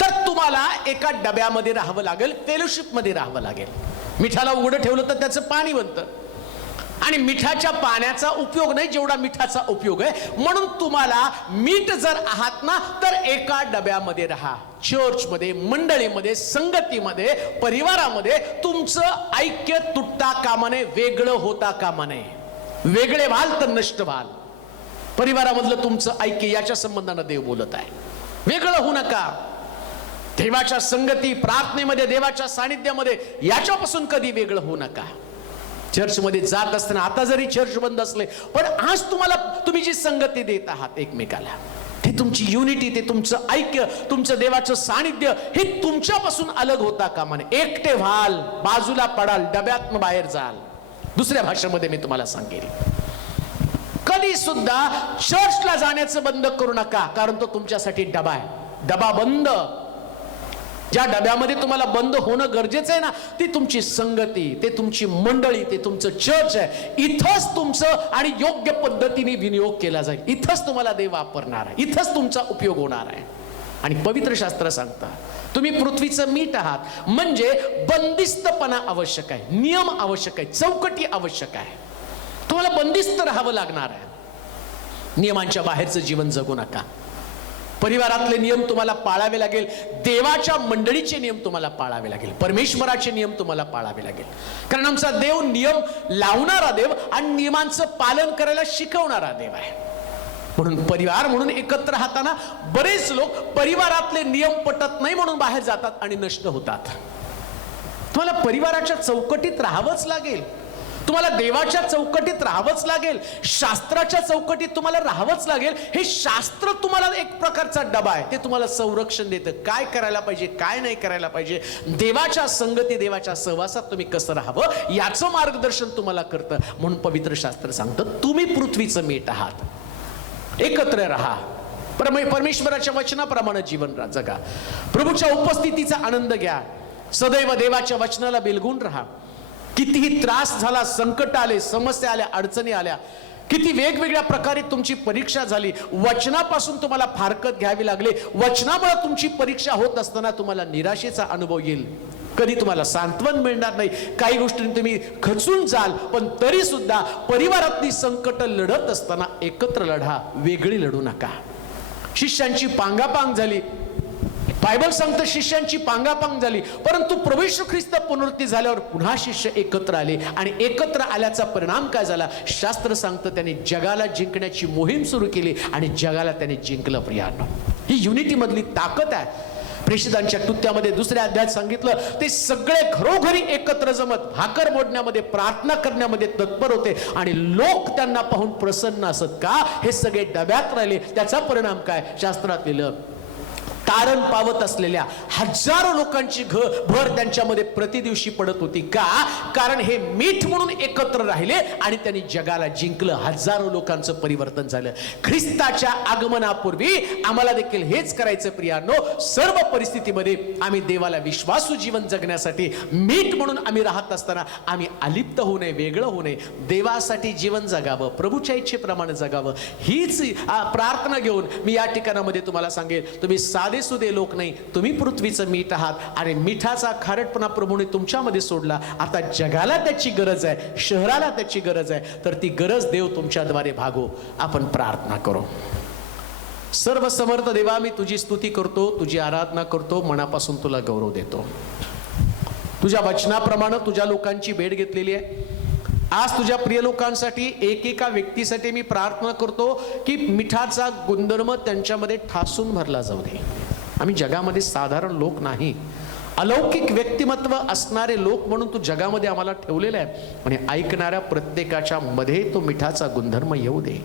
तर तुम्हाला एका डब्यामध्ये राहावं लागेल, फेलोशिप मध्ये राहावं लागेल. मिठाला उघडं ठेवलं तर त्याचं पाणी बनतं आणि मिठाच्या पाण्याचा उपयोग नाही जेवढा मिठाचा उपयोग आहे. म्हणून तुम्हाला मीठ जर आहात ना तर एका डब्यामध्ये राहा. चर्चमध्ये, मंडळीमध्ये, संगतीमध्ये, परिवारामध्ये तुमचं ऐक्य तुटता कामा नये, वेगळं होता कामा नये. वेगळे व्हाल तर नष्ट व्हाल. परिवारामधलं तुमचं ऐक्य याच्या संबंधानं देव बोलत आहे. वेगळं होऊ नका. देवाच्या संगती, प्रार्थनेमध्ये, देवाच्या सानिध्यामध्ये याच्यापासून कधी वेगळं होऊ नका. चर्चमध्ये जात असताना, आता जरी चर्च बंद असले, पण आज तुम्ही जी संगती देत आहात एकमेकाला, ते तुमची युनिटी, ते तुमचं ऐक्य, तुमचं देवाचं सानिध्य हे तुमच्यापासून अलग होता कामा नये. एकटे व्हाल, बाजूला पडाल, डब्यातनं बाहेर जाल. दुसऱ्या भाषेमध्ये मी तुम्हाला सांगेल, कधी सुद्धा चर्चला जाण्याचं बंद करू नका, कारण तो तुमच्यासाठी डबा आहे. डबा बंद, ज्या डब्यामध्ये तुम्हाला बंद होणं गरजेचं आहे ना, ती तुमची संगती, ते तुमची मंडळी, ते तुमचं चर्च आहे. इथंच तुमचं आणि योग्य पद्धतीने विनियोग केला जाईल. इथंच तुम्हाला देव वापरणार आहे, इथंच तुमचा उपयोग होणार आहे. आणि पवित्र शास्त्र सांगता, तुम्ही पृथ्वीचं मीठ आहात, म्हणजे बंदिस्तपणा आवश्यक आहे, नियम आवश्यक आहे, चौकटी आवश्यक आहे. तुम्हाला बंदिस्त राहावं लागणार आहे. नियमांच्या बाहेरचं जीवन जगू नका. परिवारातले नियम तुम्हाला पाळावे लागेल, देवाच्या मंडळीचे नियम तुम्हाला पाळावे लागेल, परमेश्वराचे नियम तुम्हाला पाळावे लागेल. कारण आमचा देव नियम लावणारा देव आणि नियमांचं पालन करायला शिकवणारा देव आहे. म्हणून परिवार म्हणून एकत्र राहताना बरेच लोक परिवारातले नियम पटत नाही म्हणून बाहेर जातात आणि नष्ट होतात. तुम्हाला परिवाराच्या चौकटीत राहावंच लागेल, तुम्हाला देवाच्या चौकटीत राहावंच लागेल, शास्त्राच्या चौकटीत तुम्हाला राहावंच लागेल. हे शास्त्र तुम्हाला एक प्रकारचा डबा आहे, ते तुम्हाला संरक्षण देतं, काय करायला पाहिजे, काय नाही करायला पाहिजे, देवाच्या संगती, देवाच्या सहवासात तुम्ही कसं राहावं याचं मार्गदर्शन तुम्हाला करतं. म्हणून पवित्र शास्त्र सांगतं, तुम्ही पृथ्वीचं मीठ आहात, एकत्र राहा, परमेश्वराच्या वचनाप्रमाणे जीवन जगा, प्रभूच्या उपस्थितीचा आनंद घ्या, सदैव देवाच्या वचनाला बिलगून राहा. कितीही त्रास झाला, संकट आले, समस्या आल्या, अडचणी आल्या, किती वेगवेगळ्या प्रकारे तुमची परीक्षा झाली, वचनापासून तुम्हाला फारकत घ्यावी लागली, वचनामुळे तुमची परीक्षा होत असताना तुम्हाला निराशेचा अनुभव येईल, कधी तुम्हाला सांत्वन मिळणार नाही, काही गोष्टी तुम्ही खचून जाल, पण तरी सुद्धा परिवारातली संकट लढत असताना एकत्र लढा, वेगळी लढू नका. शिष्यांची पांगापांग झाली, बायबल सांगतं शिष्यांची पांगापांग झाली, परंतु प्रभू येशू ख्रिस्त पुनरुत्थान झाल्यावर पुन्हा शिष्य एकत्र आले. आणि एकत्र आल्याचा परिणाम काय झाला? शास्त्र सांगतं त्यांनी जगाला जिंकण्याची मोहीम सुरू केली आणि जगाला त्यांनी जिंकलं. प्रियांनो, ही युनिटी मधली ताकद आहे. प्रेषितांच्या कृत्यामध्ये 2 अध्यायात सांगितलं, ते सगळे घरोघरी एकत्र जमत भाकर मोडण्यामध्ये, प्रार्थना करण्यामध्ये तत्पर होते आणि लोक त्यांना पाहून प्रसन्न असत. का? हे सगळे डब्यात राहिले. त्याचा परिणाम काय? शास्त्रात लिहिलं, तारण पावत असलेल्या हजारो लोकांची भर त्यांच्यामध्ये प्रतिदिवशी पडत होती. का? कारण हे मीठ म्हणून एकत्र राहिले आणि त्यांनी जगाला जिंकलं. हजारो लोकांचं परिवर्तन झालं. ख्रिस्ताच्या आगमनापूर्वी आम्हाला देखील हेच करायचं प्रियांनो. सर्व परिस्थितीमध्ये आम्ही देवाला विश्वासू जीवन जगण्यासाठी मीठ म्हणून आम्ही राहत असताना आम्ही अलिप्त होऊ नये, वेगळं होऊ नये, देवासाठी जीवन जगावं, प्रभूच्या इच्छेप्रमाणे जगावं. हीच प्रार्थना घेऊन मी या ठिकाणामध्ये तुम्हाला सांगेल, तुम्ही साधे सुदे लोक नाही, तुम्ही पृथ्वीचं मीठ आहात आणि मिठाचा खारटपणा प्रभूने तुमच्यामध्ये सोडला. आता जगाला त्याची गरज आहे, शहराला त्याची गरज आहे, तर ती गरज देव तुमच्याद्वारे भागो. आपण प्रार्थना करू. सर्व समर्थ देवा, मी तुझी स्तुती करतो, तुझी आराधना करतो, मनापासून तुला गौरव देतो. तुझ्या वचनाप्रमाणे तुझ्या लोकांची भेट घेतलेली आहे. आज तुझ्या प्रिय लोकांसाठी, एकेका व्यक्तीसाठी मी प्रार्थना करतो की मिठाचा गुणधर्म त्यांच्यामध्ये ठासून भरला जाऊ दे. आम्ही जगामध्ये साधारण लोक नाही, अलौकिक व्यक्तिमत्व असणारे लोक म्हणून तू जगामध्ये आम्हाला ठेवलेलं आहे. आणि ऐकणाऱ्या प्रत्येकाच्या मध्ये तो मिठाचा गुणधर्म येऊ दे.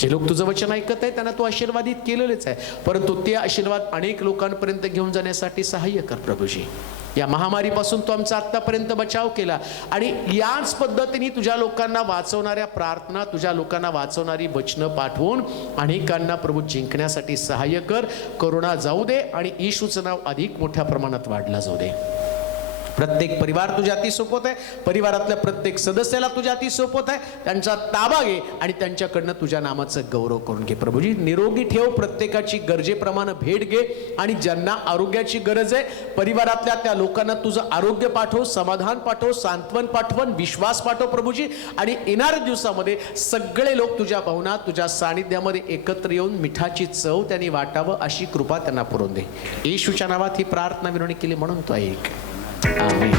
जे लोक तुझं वचन ऐकत आहे त्यांना तू आशीर्वादित केलेलेच आहे, परंतु ते आशीर्वाद अनेक लोकांपर्यंत घेऊन जाण्यासाठी सहाय्य कर प्रभूजी. या महामारीपासून तू आमचा आतापर्यंत बचाव केला आणि याच पद्धतीने तुझ्या लोकांना वाचवणाऱ्या प्रार्थना, तुझ्या लोकांना वाचवणारी वचनं पाठवून अनेकांना प्रभू जिंकण्यासाठी सहाय्य कर. करुणा जाऊ दे आणि येशूचं नाव अधिक मोठ्या प्रमाणात वाढला जाऊ दे. प्रत्येक परिवार तुझ्या हाती सोपवत आहे, परिवारातल्या प्रत्येक सदस्याला तुझ्या हाती सोपवत आहे. त्यांचा ताबा घे आणि त्यांच्याकडनं तुझ्या नामाचं गौरव करून घे. प्रभूजी निरोगी ठेव, प्रत्येकाची गरजेप्रमाणे भेट घे आणि ज्यांना आरोग्याची गरज आहे परिवारातल्या त्या लोकांना तुझं आरोग्य पाठव, समाधान पाठव, सांत्वन पाठवण, विश्वास पाठव प्रभूजी. आणि येणाऱ्या दिवसामध्ये सगळे लोक तुझ्या भवनात, तुझ्या सानिध्यामध्ये एकत्र येऊन मिठाची चव त्यांनी वाटावं अशी कृपा त्यांना पुरवून दे. येशूच्या नावात ही प्रार्थना विनवणी केली म्हणून तो ऐक. आमेन.